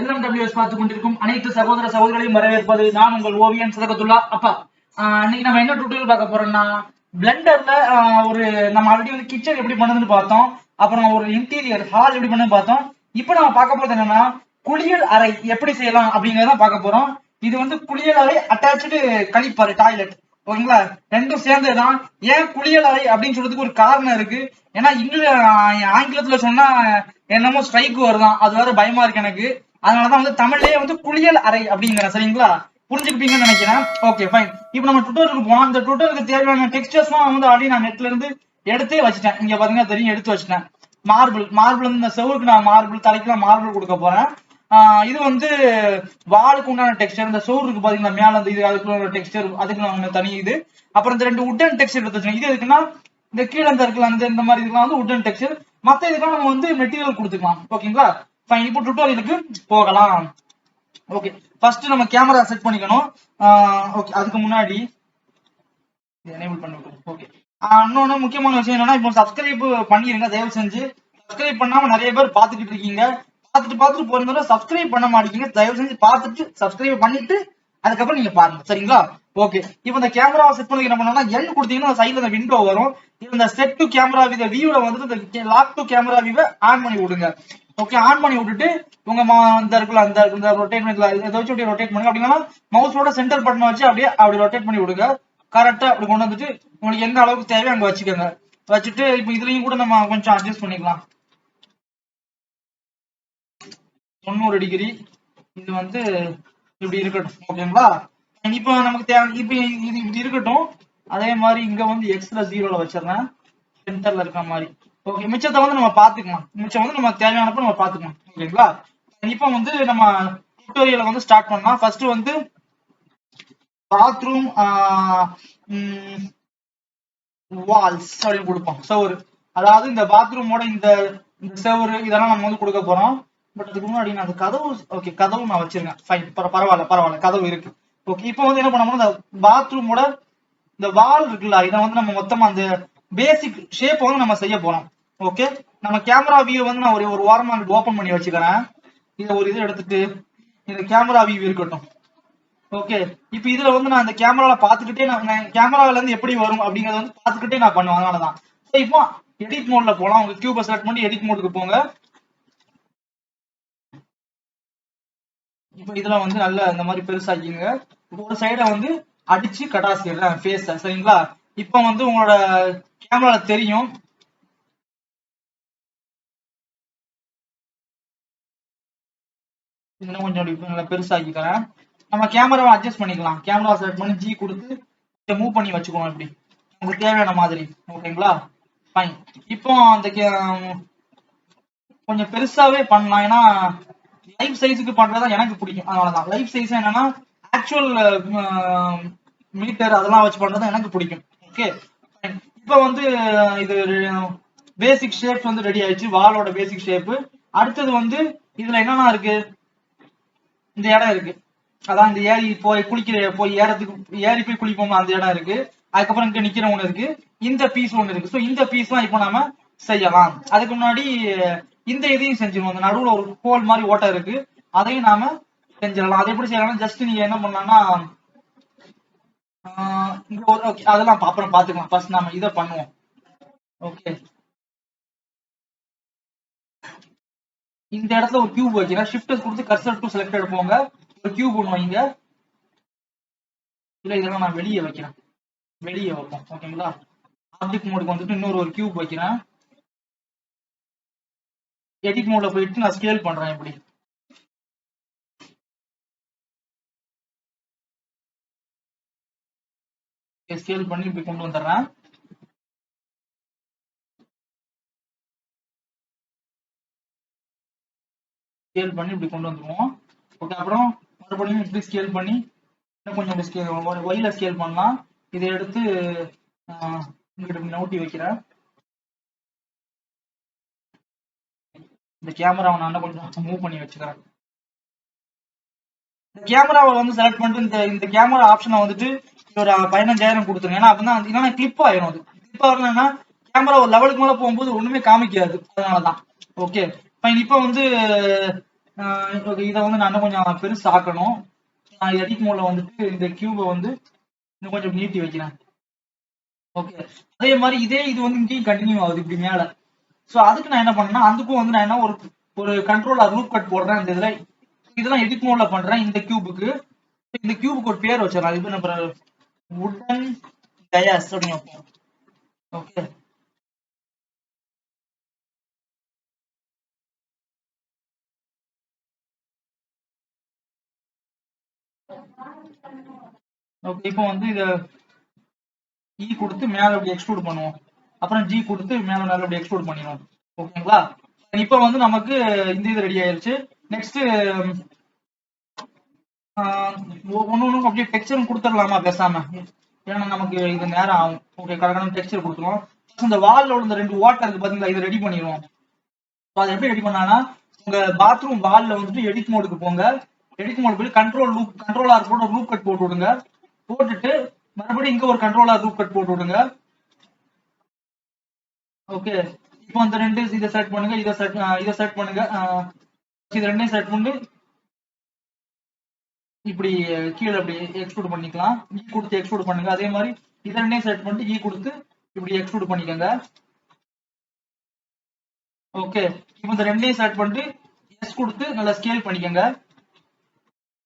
LMWS பார்த்துக் கொண்டிருக்கும் அனைத்து சகோதர சகோதரிகளையும் வரவேற்பது நான் உங்கள் ஓவியன் சதகத்துல்லா. அப்பா இன்னைக்கு நம்ம என்ன டுட்டோரியல் பார்க்க போறோம்னா, பிளெண்டர்ல ஒரு நம்ம ஆல்ரெடி வந்து கிச்சன் எப்படி பண்ணுதுன்னு பார்த்தோம். அப்புறம் ஒரு இன்டீரியர் ஹால் எப்படி பண்ணுன்னு பார்த்தோம். இப்போ நம்ம பார்க்க போறது என்னன்னா, குளியல் அறை எப்படி செய்யலாம் அப்படிங்கறத பார்க்க போறோம். இது வந்து குளியல் அறை அட்டாச்சு கழிப்பறை டாய்லெட், ஓகேங்களா? ரெண்டும் சேர்ந்ததுதான். ஏன் குளியல் அறை அப்படின்னு சொல்றதுக்கு ஒரு காரணம் இருக்கு. ஏன்னா ஆங்கிலத்துல சொன்னா என்னமோ ஸ்ட்ரைக் வருதான், அது வேற பயமா இருக்கு எனக்கு. அதனாலதான் வந்து தமிழ்லயே வந்து குளியல் அறை அப்படிங்கிறேன். சரிங்களா? புரிஞ்சுக்கிட்டீங்கன்னு நினைக்கிறேன். Okay fine. இப்போ நம்ம டுட்டோரியலுக்கு போலாம். இந்த டுட்டோரியலுக்கு தேவையான டெக்ஸ்டர்ஸ்லாம் வந்து ஆல்ரெடி நான் நெட்ல இருந்து எடுத்தே வச்சுட்டேன். இங்க பாத்தீங்கன்னா தெரியும், எடுத்து வச்சுட்டேன். மார்பிள் வந்து இந்த செவருக்கு நான் மார்பிள், தலைக்கெல்லாம் மார்பிள் கொடுக்க போறேன். இது வந்து வாலுக்கு உண்டான டெக்ஸ்டர். இந்த சோறு இருக்கு பாத்தீங்கன்னா மேல இந்த இது, அதுக்குள்ள டெக்ஸ்டர், அதுக்கு தனி இது. அப்புறம் இந்த 2 உட்டன் டெக்ஸ்டர் எடுத்து வச்சுக்கோங்க. இது எதுக்குன்னா, இந்த கீழே இருக்கலாம் இந்த மாதிரி இதுக்கெல்லாம் வந்து உட்டன் டெக்ஸ்டர். மத்த இதுக்கெல்லாம் நம்ம வந்து மெட்டீரியல் கொடுத்துக்கலாம். ஓகேங்களா? ஃபைன். இப்போ டுட்டோரியலுக்கு போகலாம். ஓகே, ஃபர்ஸ்ட் நம்ம கேமரா செட் பண்ணிக்கணும். ஓகே, அதுக்கு முன்னாடி எனேபிள் பண்ணிக்கணும். ஓகே, இன்னொன்னு முக்கியமான விஷயம் என்னன்னா, இப்போ சப்ஸ்கிரைப் பண்ணிருங்க தயவு செஞ்சு. சப்ஸ்கிரைப் பண்ணாம நிறைய பேர் பாத்துக்கிட்டு இருக்கீங்க. பார்த்துட்டு போறதுனால சப்ஸ்கிரைப் பண்ண மாட்டீங்க. தயவு செஞ்சு பார்த்துட்டு சப்ஸ்கிரைப் பண்ணிட்டு அதுக்கப்புறம் நீங்க பாருங்க. சரிங்களா? ஓகே, இப்போ இந்த கேமரா செட் பண்ணி என்ன பண்ணணும்னா, என் கொடுத்தீங்கன்னா சைடுல இந்த விண்டோ வரும். இந்த செட் டு கேமரா வித் வியூல வந்து இந்த லாக் டு கேமரா வியூவை ஆன் பண்ணி விடுங்க. ஓகே, ஆன் பண்ணி விட்டுட்டு உங்க இந்த இருக்குல்ல, இந்த ரொட்டேட் பண்ணிக்கலாம், இதை வச்சு அப்படியே ரொட்டேட் பண்ணுங்க. அப்படின்னா மவுஸோட சென்டர் பட்டனை வச்சு அப்படி ரொட்டேட் பண்ணி விடுங்க. கரெக்டா அப்படி கொண்டு வந்துட்டு உங்களுக்கு எந்த அளவுக்கு தேவையோ அங்க வச்சுக்கோங்க. வச்சுட்டு இப்போ இதுலயும் கூட நம்ம கொஞ்சம் அட்ஜஸ்ட் பண்ணிக்கலாம். 90 டிகிரி இது வந்து இப்படி இருக்கட்டும். ஓகேங்களா? இப்போ நமக்கு தேவை, இப்போ இது இப்படி இருக்கட்டும். அதே மாதிரி இங்க வந்து எக்ஸ்ல 0ல வச்சிடறேன், சென்டர்ல இருக்க மாதிரி. ஓகே, மிச்சத்தை வந்து நம்ம பாத்துக்கலாம். மிச்சம் வந்து நம்ம தேவையானப்ப நம்ம பாத்துக்கலாம். ஓகேங்களா? இப்போ வந்து நம்ம டுட்டோரியலை வந்து ஸ்டார்ட் பண்ணலாம். ஃபர்ஸ்ட் வந்து பாத்ரூம் வால்ஸ் அப்படின்னு கொடுப்போம். செவரு, அதாவது இந்த பாத்ரூமோட இந்த செவரு இதெல்லாம் நம்ம வந்து கொடுக்க போறோம். பட் அதுக்கு முன்னாடி நான் அந்த கதவு, ஓகே கதவு நான் வச்சிருக்கேன். ஃபைன், பரவாயில்ல, கதவு இருக்கு. ஓகே, இப்போ வந்து என்ன பண்ணோம்னா, இந்த பாத்ரூமோட இந்த வால் இருக்குல்ல, இதை வந்து நம்ம மொத்தமா அந்த பேசிக் ஷேப் வந்து நம்ம செய்ய போறோம். ஓகே, நம்ம கேமரா வியூ வந்து நான் ஒரு வாரமா ஓபன் பண்ணி வச்சுக்கிறேன். இதை ஒரு இது எடுத்துட்டு இந்த கேமரா வியூ இருக்கட்டும். ஓகே, இப்போ இதுல வந்து நான் இந்த கேமரால பாத்துக்கிட்டே நான் கேமரால இருந்து எப்படி வரும் அப்படிங்கறத வந்து பாத்துக்கிட்டே நான் பண்ணுவேன். அதனாலதான். இப்போ எடிட் மோட்ல போலாம். உங்க கியூபை செலக்ட் பண்ணி எடிட் மோடுக்கு போங்க. இப்போ இதுல வந்து நல்ல இந்த மாதிரி பெருசாக்கிங்க. ஒரு சைடை வந்து அடிச்சு கட்டாசிடுறேன் ஃபேஸ. சரிங்களா? இப்போ வந்து உங்களோட கேமரால தெரியும். இன்னும் கொஞ்சம் நல்லா பெருசாக்கிக்கிறேன். நம்ம கேமராவை அட்ஜஸ்ட் பண்ணிக்கலாம். கேமரா செலக்ட் பண்ணி ஜி கொடுத்து மூவ் பண்ணி வச்சுக்கோங்க இப்படி உங்களுக்கு தேவையான மாதிரி. ஓகேங்களா? ஃபைன். இப்போ அந்த கொஞ்சம் பெருசாவே பண்ணலாம். ஏன்னா லைஃப் சைஸுக்கு பண்றதா எனக்கு பிடிக்கும். அதனாலதான் லைஃப் சைஸ் என்னன்னா ஆக்சுவல் மீட்டர் அதெல்லாம் வச்சு பண்றதா எனக்கு பிடிக்கும். ஓகே, இப்போ வந்து இது பேசிக் ஷேப் வந்து ரெடி ஆயிடுச்சு. வாலோட பேசிக் ஷேப். அடுத்தது வந்து இதுல என்னன்னா இருக்கு, இந்த இடம் இருக்கு. அதான் இந்த ஏரி போய் ஏறி போய் குளிப்போம், அந்த இடம் இருக்கு. அதுக்கப்புறம் இங்க நிக்கிற ஒண்ணு இருக்கு. இந்த பீஸ் ஒண்ணு இருக்கு. ஸோ இந்த பீஸ் தான் இப்போ நாம செய்யலாம். அதுக்கு முன்னாடி இந்த இதையும் செஞ்சிருவோம். அந்த நடுவுல ஒரு ஹோல் மாதிரி ஓட்டை இருக்கு, அதையும் நாம செஞ்சிடலாம். அதை எப்படி செய்யலாம்? ஜஸ்ட் நீங்க என்ன பண்ணலாம்னா, இங்க ஒரு ஓகே அதெல்லாம் அப்புறம் பாத்துக்கலாம். ஃபர்ஸ்ட் நாம இதை பண்ணுவோம். ஓகே, இந்த இடத்துல ஒரு கியூப் வைக்கிறேன். ஷிஃப்ட் கொடுத்து கர்சர் டு செலக்டட் போங்க. ஒரு கியூப் ஒன்று வைங்க. இல்ல இதெல்லாம் நான் வெளியே வைக்கிறேன். வெளியே வைப்போம். ஓகேங்களா? ஆப்ஜெக்ட் மோடுக்கு வந்துட்டு இன்னொரு ஒரு கியூப் வைக்கிறேன். எடிட் மோட்ல போயிட்டு நான் ஸ்கேல் பண்றேன். இப்படி ஸ்கேல் பண்ணி இப்படி கொண்டு வந்துடுறேன். ஸ்கேல் பண்ணி இப்படி கொண்டு வந்துருவோம். ஓகே, அப்புறம் மறுபடியும் இப்படி ஸ்கேல் பண்ணி இன்னும் கொஞ்சம் ஒயில ஸ்கேல் பண்ணலாம். இதை எடுத்து இங்கிட்ட நோட்டி வைக்கிறேன். இந்த கேமராவை நான் கொஞ்சம் மூவ் பண்ணி வச்சுக்கிறேன். இந்த கேமராவை வந்து செலக்ட் பண்ணிட்டு இந்த கேமரா ஆப்ஷனை வந்துட்டு ஒரு 15,000 கொடுத்துருங்க. ஏன்னா அப்பதான் இல்லைன்னா கிளிப் ஆயிரும். அது கிளிப் ஆகலன்னா கேமரா ஒரு லெவலுக்கு மேல போகும்போது ஒண்ணுமே காமிக்காது. அதனாலதான். Okay fine. இப்போ வந்து இதை வந்து நான் இன்னும் கொஞ்சம் பெருசாக்கணும். நான் எடிட் மோட்ல வந்துட்டு இந்த கியூபை வந்து இன்னும் கொஞ்சம் நீட்டி வைக்கிறேன். ஓகே, அதே மாதிரி இது வந்து இங்கேயும் கண்டினியூ ஆகுது இப்படி மேல. ஸோ அதுக்கு நான் என்ன பண்ணேன்னா, அதுக்கும் வந்து நான் என்ன ஒரு ஒரு கண்ட்ரோலர் லூப் கட் போடுறேன். இந்த இதெல்லாம் எடிட் மோட்ல பண்றேன். இந்த கியூபுக்கு ஒரு பேர் வச்சிடறேன். இது நம்ம வுடன் டயாஸ் அப்படின்னு வைப்போம். Okay, okay. இப்போ வந்து இதை கொடுத்து மேல அப்படி எக்ஸ்ட்ரூட் பண்ணுவோம். அப்புறம் ஜி கொடுத்து மேல மேல அப்படி எக்ஸ்ட்ரூட் பண்ணிடுவோம். ஓகேங்களா? இப்போ வந்து நமக்கு இந்த இது ரெடி ஆயிருச்சு. நெக்ஸ்ட் ஒன்னு அப்படியே டெக்ஸ்சரும் கொடுத்துடலாமா பேசாம? ஏன்னா நமக்கு இது நேரம் ஆகும். ஓகே, கரெக்டான டெக்ஸ்சர் கொடுத்துருவோம். இந்த வால்ல உள்ள 2 ஓட்டை இருக்கு பாத்தீங்களா, இதை ரெடி பண்ணிடுவோம். அதை எப்படி ரெடி பண்ணானா, உங்க பாத்ரூம் வால்ல வந்துட்டு எடிட் மோடுக்கு போங்க. எடிட் மோடு போய் கண்ட்ரோலர் போட்டு ஒரு லூப் கட் போட்டு விடுங்க. போட்டுட்டு மறுபடியும் இங்க ஒரு கண்ட்ரோலர் லூப் கட் போட்டு விடுங்க. ஓகே, இப்போ அந்த ரெண்டு இதை செலக்ட் பண்ணுங்க, இதை செலக்ட் பண்ணுங்க. இது ரெண்டையும் செலக்ட் பண்ணி இப்படி கீழே அப்படி எக்ஸ்ட்ரூட் பண்ணிக்கலாம். கொடுத்து எக்ஸ்ட்ரூட் பண்ணுங்க. அதே மாதிரி இதை ரெண்டையும் செலக்ட் பண்ணிட்டு கொடுத்து இப்படி எக்ஸ்ட்ரூட் பண்ணிக்கோங்க. ஓகே, இப்போ இந்த ரெண்டையும் செலக்ட் பண்ணிட்டு எஸ் கொடுத்து நல்லா ஸ்கேல் பண்ணிக்கோங்க.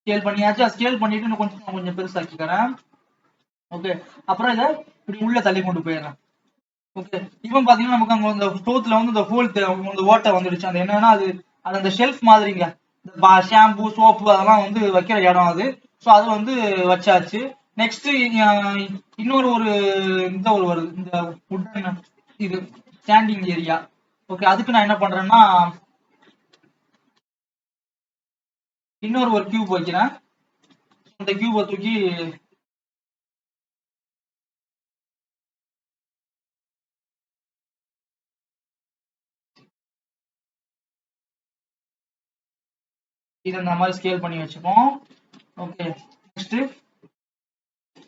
ஸ்கேல் பண்ணியாச்சு. ஸ்கேல் பண்ணிட்டு இன்னும் கொஞ்சம் பெருசாக்கிக்கிறேன். ஓகே, அப்புறம் இதை இப்படி உள்ள தள்ளி கொண்டு போயிடுறேன். ஓகே, இப்போ பாத்தீங்கன்னா நமக்கு அங்க இந்த டோத்துல வந்து இந்த ஹோல் இந்த ஓட்டை வந்துடுச்சு. அது என்னன்னா அது அந்த ஷெல்ஃப் மாதிரிங்க. இந்த ஷாம்பு சோப்பு அதெல்லாம் வந்து வைக்கிற இடம் அது. ஸோ அது வந்து வச்சாச்சு. நெக்ஸ்ட் இன்னொரு இந்த வருது, இந்த உட்டன் இது ஸ்டாண்டிங் ஏரியா. ஓகே, அதுக்கு நான் என்ன பண்றேன்னா இன்னொரு கியூப் வைக்கிறேன். அந்த கியூபை தூக்கி இதை இந்த மாதிரி ஸ்கேல் பண்ணி வச்சுப்போம். ஓகே, நெக்ஸ்ட்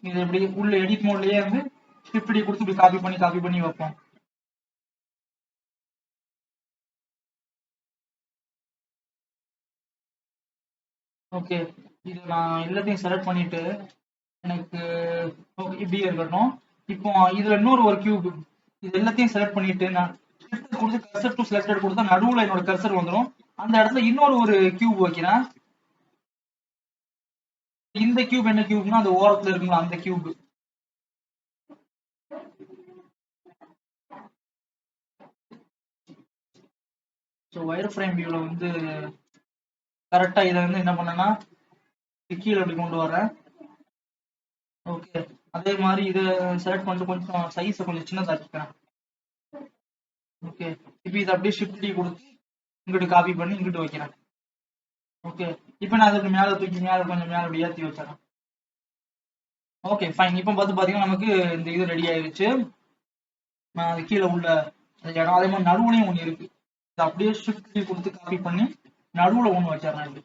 இது இப்படி உள்ள எடிட் மோட்லயே வந்து இப்படி கொடுத்து இப்படி காப்பி பண்ணி வைப்போம். ஓகே, இது நான் எல்லாத்தையும் செலக்ட் பண்ணிட்டு எனக்கு இப்படியே இருக்கட்டும். இப்போ இதுல இன்னொரு கியூப், இது எல்லாத்தையும் செலக்ட் பண்ணிட்டு நான் கொடுத்து கர்சர் டு செலக்டட் கொடுத்தா நடுவுல என்னோட கர்சர் வந்துடும். அந்த இடத்துல இன்னொரு கியூப் வைக்கிறேன். இந்த கியூப் என்ன கியூப்னா அந்த ஓரத்துல இருக்குங்களா அந்த கியூப். ஸோ வயர் ஃப்ரேம் வியூல வந்து கரெக்டா இதை வந்து என்ன பண்ணேன்னா கீழே அப்படி கொண்டு வரேன். ஓகே, அதே மாதிரி இதை செலக்ட் பண்ணிட்டு கொஞ்சம் சைஸை கொஞ்சம் சின்னதாக்கிக்கிறேன். ஓகே, இப்போ இதை அப்படியே ஷிஃப்ட் கீ கொடுத்து இங்கிட்டு காப்பி பண்ணி இங்கிட்டு வைக்கிறேன். ஓகே, இப்போ நான் அதுக்கு மேலே தூக்கி கொஞ்சம் மேலே அப்படி ஏற்றி வச்சிடறேன். Okay, fine. இப்போ பாத்தீங்கன்னா நமக்கு இந்த இது ரெடி ஆயிருச்சு. அது கீழே உள்ள இடம் அதே மாதிரி நடுவுலையும் ஒன்று இருக்கு. இதை அப்படியே ஷிஃப்ட் கீ கொடுத்து காப்பி பண்ணி நடுவுல ஒன்று வச்சிடறேன்.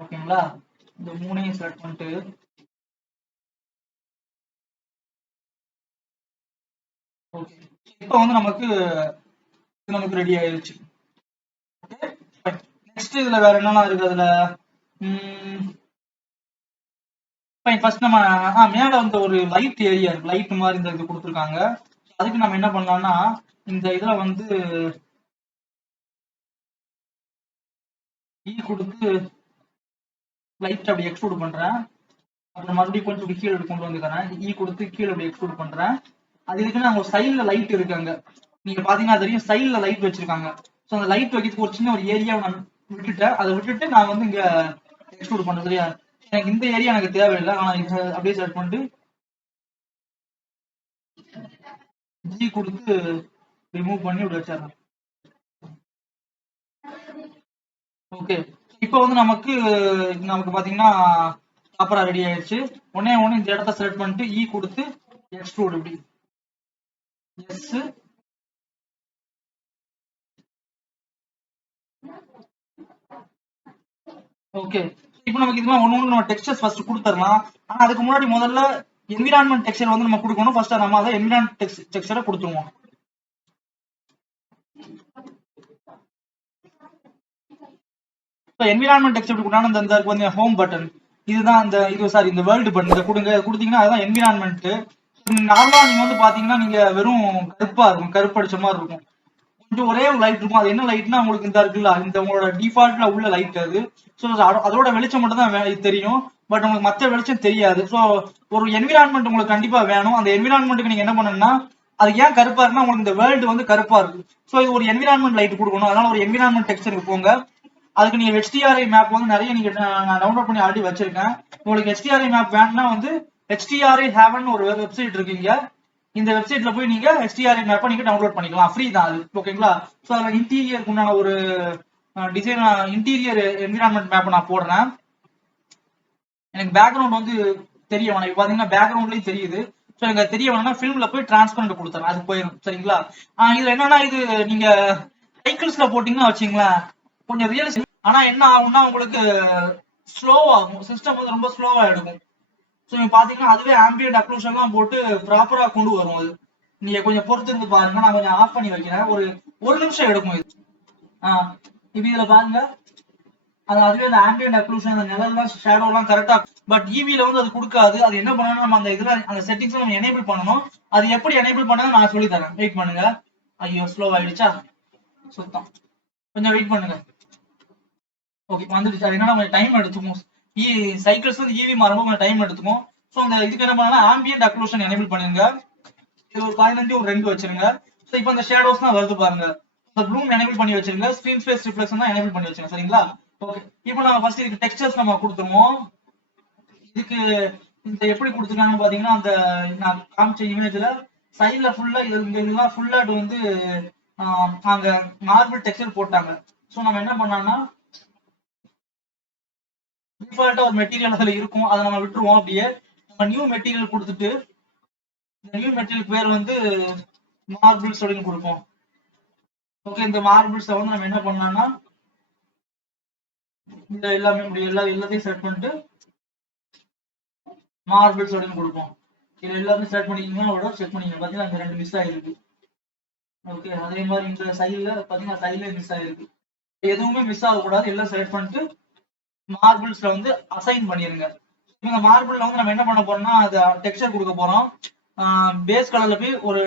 ஓகேங்களா? இந்த மூணையும் செலக்ட் பண்ணிட்டு ஓகே, இப்போ வந்து நமக்கு ரெடி ஆயிருச்சு. ஓகே, நெக்ஸ்ட் இதுல வேற என்னெல்லாம் இருக்கு அதுல? ஃபர்ஸ்ட் நம்ம மேல வந்து ஒரு லைட் ஏரியா இருக்கு, லைட் மாதிரி இந்த இது கொடுத்துருக்காங்க. அதுக்கு நம்ம என்ன பண்ணலாம்னா இந்த இதுல வந்து கொடுத்து லைட் அப்படி எக்ஸ்ட்ரூட் பண்றேன். அப்புறம் மறுபடியும் கொஞ்சம் கீழே கொண்டு வந்துக்கிறேன். கொடுத்து கீழே அப்படி எக்ஸ்ட்ரூட் பண்றேன். அது இருக்குன்னு அங்க சைட்ல லைட் இருக்காங்க. நீங்க பாத்தீங்கன்னா தெரியும், சைட்ல லைட் வச்சிருக்காங்க. ஸோ அந்த லைட் வைக்கிறதுக்கு ஒரு சின்ன ஒரு ஏரியாவை நான் விட்டுட்டேன். அதை விட்டுட்டு நான் வந்து இங்க எக்ஸ்ட்ரூட் பண்றது இல்லையா, எனக்கு இந்த ஏரியா எனக்கு தேவையில்லை. ஆனா இதை அப்படியே செலக்ட் பண்ணிட்டு ஜி கொடுத்து ரிமூவ் பண்ணி இப்படி வச்சிடறேன். ஓகே, இப்போ வந்து நமக்கு பாத்தீங்கன்னா ப்ராப்பரா ரெடி ஆயிடுச்சு. ஒன்னே இந்த இடத்த செலக்ட் பண்ணிட்டு கொடுத்து எக்ஸ்ட்ரூட் இப்படி எஸ். ஓகே, இப்போ நமக்கு இதெல்லாம் ஒண்ணு நம்ம டெக்ஸ்சர்ஸ் ஃபர்ஸ்ட் கொடுத்துடலாம். ஆனா அதுக்கு முன்னாடி முதல்ல என்விரான்மெண்ட் டெக்ஸ்சர் வந்து நம்ம கொடுக்கணும். ஃபர்ஸ்ட் நம்ம அதை என்விரான்மெண்ட் டெக்ஸ்சரை கொடுத்துருவோம். என்விரான்மெண்ட் டெக்ஸ்ட் எப்படி கொடுத்தா இந்த இருக்கு வந்து ஹோம் பட்டன், இதுதான் இந்த இது சாரி இந்த வேர்ல்டு பட்டன் இதை கொடுங்க, கொடுத்தீங்கன்னா அதுதான் என்விரான்மெண்ட். நார்மலா நீங்க வந்து பாத்தீங்கன்னா நீங்க வெறும் கருப்பா இருக்கும், கருப்படிச்ச மாதிரி இருக்கும். கொஞ்சம் ஒரே ஒரு லைட் இருக்கும், அது என்ன லைட்னா உங்களுக்கு இந்த இருக்குல்ல இந்த உங்களோட டிஃபால்ட்ல உள்ள லைட் அது. ஸோ அதோட வெளிச்சம் மட்டும் தான் தெரியும், பட் உங்களுக்கு மற்ற வெளிச்சம் தெரியாது. ஸோ ஒரு என்விரான்மெண்ட் உங்களுக்கு கண்டிப்பா வேணும். அந்த என்விரான்மெண்ட்டுக்கு நீங்க என்ன பண்ணணும்னா அது ஏன் கருப்பா இருக்குன்னா உங்களுக்கு இந்த வேர்ல்டு வந்து கருப்பா இருக்கு. ஸோ இது ஒரு என்விரான்மெண்ட் லைட் கொடுக்கணும், அதனால ஒரு என்விரான்மெண்ட் டெக்ஸ்சருக்கு போங்க. அதுக்கு நீங்க HDRI மேப் வந்து நிறைய நீங்க நான் டவுன்லோட் பண்ணி ஆல்ரெடி வச்சிருக்கேன். உங்களுக்கு HDRI மேப் வேணும்னா வந்து HDRI ஹேவன் ஒரு வெப்சைட் இருக்குங்க, இந்த வெப்சைட்ல போய் நீங்க HDRI மேப்பை நீங்க டவுன்லோட் பண்ணிக்கலாம், ஃப்ரீ தான் அது. ஓகேங்களா? ஸோ அதில் இன்டீரியருக்கு உண்டான ஒரு டிசைன் இன்டீரியர் என்விரான்மெண்ட் மேப் நான் போடுறேன். எனக்கு பேக்ரவுண்ட் வந்து தெரிய வேணாம், இப்போ பாத்தீங்கன்னா பேக்ரவுண்ட்லயும் தெரியுது. ஸோ எனக்கு தெரிய வேணும்னா ஃபிலிம்ல போய் டிரான்ஸ்பரண்ட் கொடுத்துறேன், அது போயிடும். சரிங்களா? இதுல என்னன்னா இது நீங்க சைக்கிள்ஸ்ல போட்டீங்கன்னா வச்சுங்களேன் கொஞ்சம் ரியலிஸ்டிக், ஆனா என்ன ஆகும்னா உங்களுக்கு ஸ்லோ ஆகும், சிஸ்டம் வந்து ரொம்ப ஸ்லோவா எடுக்கும். ஸோ நீங்க பாத்தீங்கன்னா அதுவே ஆம்பியன்ட் அக்ளூஷன்லாம் போட்டு ப்ராப்பரா கொண்டு வரும். அது நீங்க கொஞ்சம் பொறுத்து இருந்து பாருங்க, நான் கொஞ்சம் ஆஃப் பண்ணி வைக்கிறேன், ஒரு நிமிஷம் எடுக்கும் இது. இப்போ இதுல பாருங்க அதுவே அந்த ஆம்பியன்ட் அக்ளூஷன் அந்த நிழல்லாம் ஷேடோலாம் கரெக்டா, பட் ஈவில வந்து அது கொடுக்காது. அது என்ன பண்ணணும், நம்ம அந்த இதுல அந்த செட்டிங்ஸ் நம்ம எனேபிள் பண்ணணும். அது எப்படி எனேபிள் பண்ண நான் சொல்லி தரேன், வெயிட் பண்ணுங்க. ஐயோ ஸ்லோ ஆயிடுச்சா, சுத்தம், கொஞ்சம் வெயிட் பண்ணுங்க. ஓகே வந்துடுச்சு. அது என்ன கொஞ்சம் டைம் எடுத்துக்கும், சைக்கிள்ஸ் வந்து ஈவி மாறும்போது கொஞ்சம் டைம் எடுத்துக்கும். ஸோ அந்த இதுக்கு என்ன பண்ணலாம், ஆம்பியன்ட் அக்ளூஷன் எனேபிள் பண்ணுங்க. இது ஒரு 15 ஒரு 2 வச்சிருங்க. ஸோ இப்போ அந்த ஷேடோஸ் தான் வருது பாருங்க, இந்த ப்ளூம் எனேபிள் பண்ணி வச்சிருங்க, ஸ்கிரீன் ஸ்பேஸ் ரிஃப்ளெக்ஷன் தான் எனேபிள் பண்ணி வச்சிருங்க. சரிங்களா? ஓகே இப்போ நம்ம ஃபர்ஸ்ட் இதுக்கு டெக்ஸ்சர்ஸ் நம்ம கொடுத்துருவோம். இதுக்கு இந்த எப்படி கொடுத்துருக்காங்கன்னு பாத்தீங்கன்னா அந்த நான் காமிச்ச இமேஜ்ல சைட்ல ஃபுல்லா இதெல்லாம் ஃபுல்லா வந்து அங்க மார்பிள் டெக்ஸ்சர் போட்டாங்க. ஸோ நம்ம என்ன பண்ணோம்னா டிஃபால்ட்டா ஒரு மெட்டீரியல் அதுல இருக்கும், அதை நம்ம விட்டுருவோம். அப்படியே நம்ம நியூ மெட்டீரியல் கொடுத்துட்டு இந்த நியூ மெட்டீரியல் பேர் வந்து மார்பிள்ஸ் அப்படின்னு கொடுப்போம். ஓகே இந்த மார்பிள்ஸை வந்து நம்ம என்ன பண்ணலாம்னா இந்த எல்லாமே எல்லாத்தையும் செட் பண்ணிட்டு மார்பிள்ஸ் அப்படின்னு கொடுப்போம். இது எல்லாமே செட் பண்ணிக்கிங்கன்னா அவ்வளோ செக் பண்ணிக்கணும். பாத்தீங்கன்னா அந்த 2 மிஸ் ஆயிருக்கு. ஓகே அதே மாதிரி இந்த சைட்ல பாத்தீங்கன்னா சைட்ல மிஸ் ஆயிருக்கு. எதுவுமே மிஸ் ஆகக்கூடாது, எல்லாம் செலக்ட் பண்ணிட்டு மார்பிள்ஸ்ல வந்து அசைன் பண்ணிருங்க. இந்த மார்பிள்ல வந்து நம்ம என்ன பண்ண போறோம்னா அது டெக்ஸ்சர் கொடுக்க போறோம். பேஸ் கலர்ல போய் ஒரு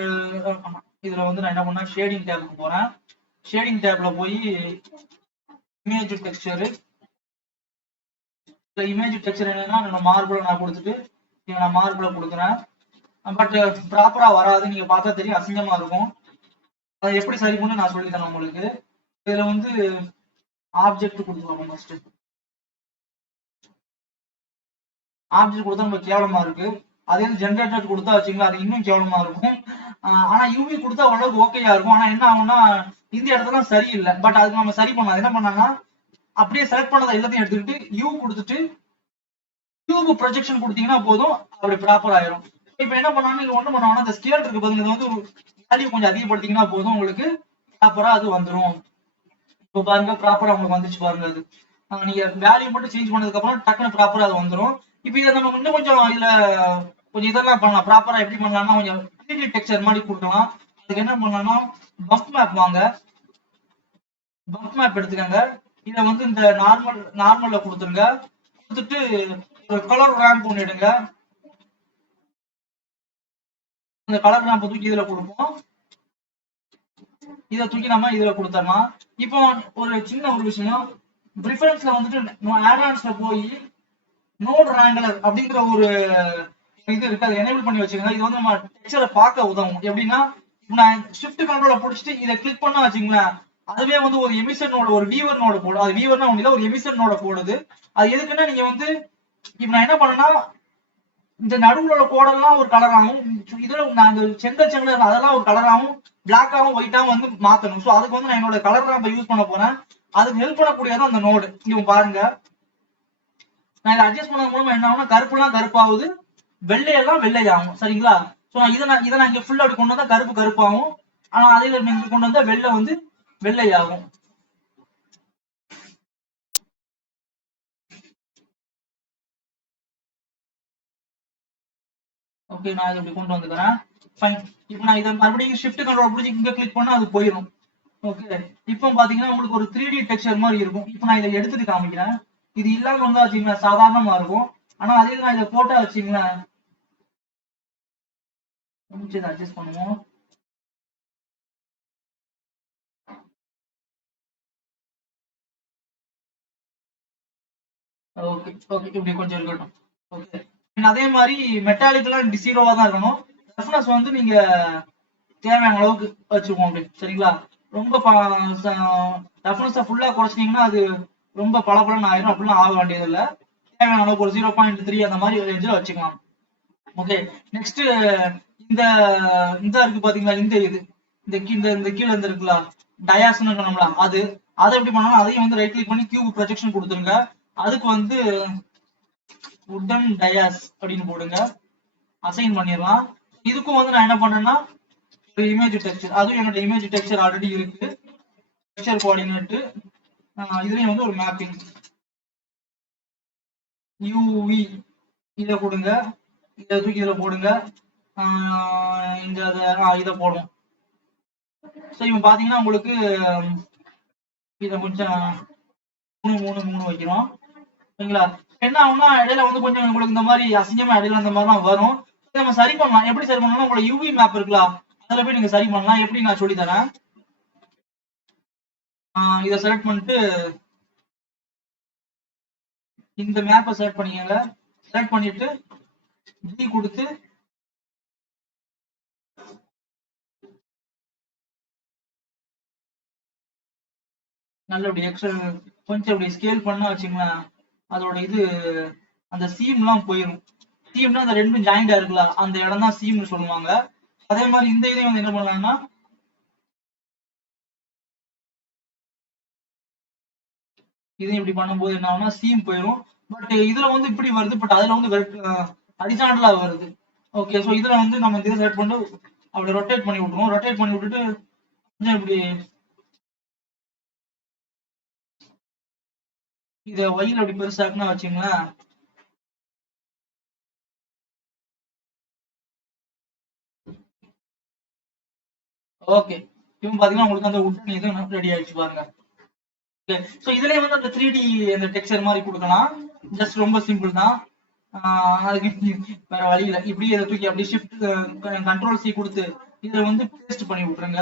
இதுல வந்து நான் என்ன பண்ணா ஷேடிங் டேப்க்கு போறேன். ஷேடிங் டேப்ல போய் இமேஜ் டெக்ஸ்சர், இமேஜ் டெக்ஸ்சர் என்னன்னா நம்ம மார்பிள் நான் கொடுத்துட்டு நான் மார்பிள கொடுக்குறேன். பட் ப்ராப்பரா வராது, நீங்க பார்த்தா தெரியும் அசிங்கமா இருக்கும். அதை எப்படி சரி பண்ணு நான் சொல்லி தரேன் உங்களுக்கு. இதுல வந்து ஆப்ஜெக்ட் கொடுத்துருவோம். ஃபர்ஸ்ட் ஆப்ஜெக்ட் கொடுத்தா நம்ம கேவலமா இருக்கு, அதே ஜென்ரேட்டர் கொடுத்தா வச்சுங்களா அது இன்னும் கேவலமா இருக்கும். ஆனா யூவி கொடுத்தா ஓரளவுக்கு ஓகேயா இருக்கும். ஆனா என்ன ஆகும்னா இந்த இடத்துல சரியில்லை, பட் அதுக்கு நம்ம சரி பண்ணலாம். என்ன பண்ணாங்கன்னா அப்படியே செலக்ட் பண்ணதை எல்லாத்தையும் எடுத்துக்கிட்டு யூ கொடுத்துட்டு யூக்கு ப்ரொஜெக்ஷன் கொடுத்தீங்கன்னா போதும், அப்படி ப்ராப்பர் ஆயிரும். இப்போ என்ன பண்ணாலும் நீங்க ஒண்ணு பண்ணுவாங்கன்னா இந்த ஸ்கேல் இருக்கு பாருங்க, இது வந்து வேல்யூ கொஞ்சம் அதிகப்படுத்தீங்கன்னா போதும், உங்களுக்கு ப்ராப்பரா அது வந்துடும். இப்போ பாருங்க ப்ராப்பரா உங்களுக்கு வந்துச்சு பாருங்க. அது நீங்க வேல்யூ மட்டும் சேஞ்ச் பண்ணதுக்கு அப்புறம் டக்குனு ப்ராப்பரா அது வந்துடும். இப்போ இதை நம்ம இன்னும் கொஞ்சம் இதுல கொஞ்சம் இதெல்லாம் பண்ணலாம். ப்ராப்பரா எப்படி பண்ணலாம்னா கொஞ்சம் 3D டெக்ஸ்சர் மாதிரி கொடுக்கலாம். அதுக்கு என்ன பண்ணலாம்னா பம்ப் மேப் வாங்க, பம்ப் மேப் எடுத்துக்கங்க. இதை வந்து இந்த நார்மல்ல கொடுத்துருங்க. கொடுத்துட்டு ஒரு கலர் ரேம்ப் ஒன்று எடுங்க. இந்த கலர் ரேம்ப் தூக்கி இதுல கொடுப்போம். இதை தூக்கி நம்ம இதுல கொடுத்தோம்னா இப்போ ஒரு சின்ன ஒரு விஷயம், ப்ரிஃபரன்ஸ்ல வந்துட்டு ஆடான்ஸ்ல போய் நோட் ரேங்கலர் அப்படிங்கிற ஒரு இது இருக்கு, அதை எனேபிள் பண்ணி வச்சுக்கோங்க. இது வந்து நம்ம டெக்ஸ்சரை பார்க்க உதவும். எப்படின்னா நான் ஷிஃப்ட் கண்ட்ரோல பிடிச்சிட்டு இதை கிளிக் பண்ணா வச்சுங்களேன், அதுவே வந்து ஒரு எமிஷன் நோட ஒரு வீவர் நோட போடும். அது வீவர்னா ஒண்ணு இல்ல, ஒரு எமிஷன் நோட போடுது. அது எதுக்குன்னா நீங்க வந்து இப்ப நான் என்ன பண்ணேன்னா இந்த நடுவுல உள்ள கோடெல்லாம் ஒரு கலராகவும் இதுல நான் இந்த செங்கல் அதெல்லாம் ஒரு கலராகவும் பிளாக்காகவும் ஒயிட்டாகவும் வந்து மாத்தணும். ஸோ அதுக்கு வந்து நான் என்னோட கலர் ரேம்பை யூஸ் பண்ண போறேன். அதுக்கு ஹெல்ப் பண்ணக்கூடியதான் அந்த நோடு. இவங்க பாருங்க நான் இதை அட்ஜஸ்ட் பண்ணது மூலமா என்ன ஆகும்னா கருப்புலாம் கருப்பாகுது, வெள்ளையெல்லாம் வெள்ளையாகும். சரிங்களா? ஸோ இதை நான் இங்க ஃபுல்லா அப்படி கொண்டு வந்தா கருப்பு கருப்பாகும், ஆனா அதில் இங்க கொண்டு வந்தா வெள்ளை வந்து வெள்ளையாகும். ஓகே நான் இதை இப்படி கொண்டு வந்துக்கிறேன். ஃபைன். இப்போ நான் இதை மறுபடியும் ஷிஃப்ட் கண்ட்ரோல் பிடிச்சி இங்க கிளிக் பண்ணா அது போயிடும். ஓகே, இப்போ பாத்தீங்கன்னா உங்களுக்கு ஒரு 3D டெக்ஸ்சர் மாதிரி இருக்கும். இப்போ நான் இதை எடுத்துட்டு காமிக்கிறேன். இது இல்லாம வந்தா வச்சுங்களேன் சாதாரணமா இருக்கும். ஆனா அதே நான் இதை போட்டா வச்சுங்களேன் கொஞ்சம் இதை அட்ஜஸ்ட் பண்ணுவோம். ஓகே ஓகே, இப்படி கொஞ்சம் இருக்கட்டும். ஓகே, அதே மாதிரி மெட்டாலிக்லாம் ஜீரோவா தான் இருக்கணும். ரஃப்னஸ் வந்து நீங்க தேவையான அளவுக்கு வச்சுக்குவோம் அப்படி, சரிங்களா? ரொம்ப ரஃப்னஸை ஃபுல்லா குறைச்சிட்டீங்கன்னா அது ரொம்ப பளபளன்னு ஆயிரும். அப்படிலாம் ஆக வேண்டியது இல்லை. தேவையான அளவுக்கு ஒரு 0.3 அந்த மாதிரி ரேஞ்சில் வச்சுக்கலாம். ஓகே, நெக்ஸ்ட் இந்த இந்த இருக்கு பாத்தீங்களா, இந்த இது இந்த இந்த கீழே இருந்து இருக்குல்ல டயாஸ்னு இருக்கணும்ல, அதை எப்படி பண்ணணும், அதையும் வந்து ரைட் கிளிக் பண்ணி கியூப் ப்ரொஜெக்ஷன் கொடுத்துருங்க. அதுக்கு வந்து உடன் டயாஸ் அப்படின்னு போடுங்க, அசைன் பண்ணிடலாம். இதுக்கும் வந்து நான் என்ன பண்ணேன்னா ஒரு இமேஜ் டெக்ஸ்சர், அதுவும் என்னோட இமேஜ் டெக்ஸ்சர் ஆல்ரெடி இருக்கு. டெக்ஸ்சர் கோஆர்டினேட் இதுலயும் வந்து ஒரு மேப்பிங் யூவி இதை கொடுங்க. இதை தூக்கி இதுல போடுங்க. இங்க இதை போடும். ஸோ இப்போ பாத்தீங்கன்னா உங்களுக்கு இதை கொஞ்சம் 3 வைக்கிறோம், சரிங்களா? என்ன ஆகும்னா இடையில வந்து கொஞ்சம் உங்களுக்கு இந்த மாதிரி அசிங்கமா இடையில இந்த மாதிரிலாம் வரும். நம்ம சரி பண்ணலாம். எப்படி சரி பண்ணலாம், உங்களோட யூவி மேப் இருக்கலாம், அதுல போய் நீங்க சரி பண்ணலாம். எப்படி நான் சொல்லி தரேன். இதை செலக்ட் பண்ணிட்டு இந்த மேப்பை செலக்ட் பண்ணிக்கங்க. செலக்ட் பண்ணிட்டு ஜி கொடுத்து நல்ல இப்படி கொஞ்சம் இப்படி ஸ்கேல் பண்ணா வச்சுங்களேன், அதோட இது அந்த சீம்லாம் போயிடும். சீம்னா அந்த ரெண்டும் ஜாயிண்டா இருக்குல்ல, அந்த இடம் தான் சீம்னு சொல்லுவாங்க. அதே மாதிரி இந்த இதையும் வந்து என்ன பண்ணலாம்னா இதையும் இப்படி பண்ணும்போது என்ன ஆகும்னா சீம் போயிடும். பட் இதுல வந்து இப்படி வருது, பட் அதுல வந்து ஹரிசாண்டலா வருது. ஓகே, ஸோ இதுல வந்து நம்ம இதை செலக்ட் பண்ணிட்டு அப்படி ரொட்டேட் பண்ணி விட்டுருவோம். ரொட்டேட் பண்ணி விட்டுட்டு கொஞ்சம் இப்படி இதை வயல் அப்படி பெருசாக்குன்னா வச்சுங்களேன். ஓகே, இப்போ பாத்தீங்கன்னா உங்களுக்கு அந்த உட்டன் இது ரெடி ஆயிடுச்சு பாருங்க. ஓகே, ஸோ இதுலயே வந்து அந்த 3D அந்த டெக்ஸ்சர் மாதிரி கொடுக்கலாம். ஜஸ்ட் ரொம்ப சிம்பிள் தான். அதுக்கு வேற வழி இல்லை. இப்படி இதை தூக்கி அப்படி ஷிஃப்ட் கண்ட்ரோல் சி கொடுத்து இதை வந்து பேஸ்ட் பண்ணி விட்டுருங்க.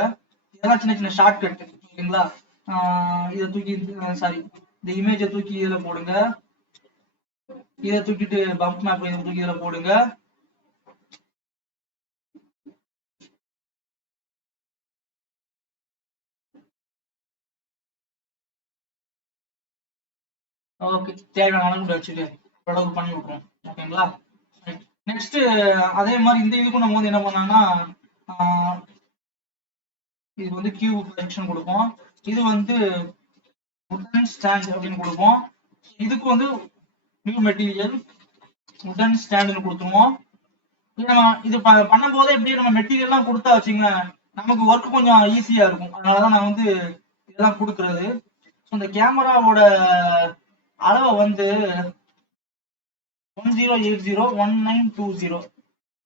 இதெல்லாம் சின்ன சின்ன ஷார்ட் கட், ஓகேங்களா? இதை தூக்கி சாரி இந்த இமேஜை தூக்கி இதுல போடுங்க. இதை தூக்கிட்டு பம்ப் மேப் இதை தூக்கி இதுல போடுங்க. ஓகே, தேவையான அளவுக்கு வச்சுட்டு அளவுக்கு பண்ணி விட்டுருவோம், ஓகேங்களா? நெக்ஸ்ட் அதே மாதிரி இந்த இதுக்கும் நம்ம வந்து என்ன பண்ணாங்கன்னா இது வந்து கியூப் ப்ரொஜெக்ஷன் கொடுப்போம். இது வந்து உடன் ஸ்டாண்ட் அப்படின்னு கொடுப்போம். இதுக்கு வந்து நியூ மெட்டீரியல் உடன் ஸ்டாண்ட்னு கொடுத்துருவோம். நம்ம இது பண்ணும் போதே இப்படி நம்ம மெட்டீரியல்லாம் கொடுத்தா வச்சுங்க நமக்கு ஒர்க் கொஞ்சம் ஈஸியா இருக்கும். அதனாலதான் நான் வந்து இதெல்லாம் கொடுக்கறது. இந்த கேமராவோட அளவை வந்து 1080 1920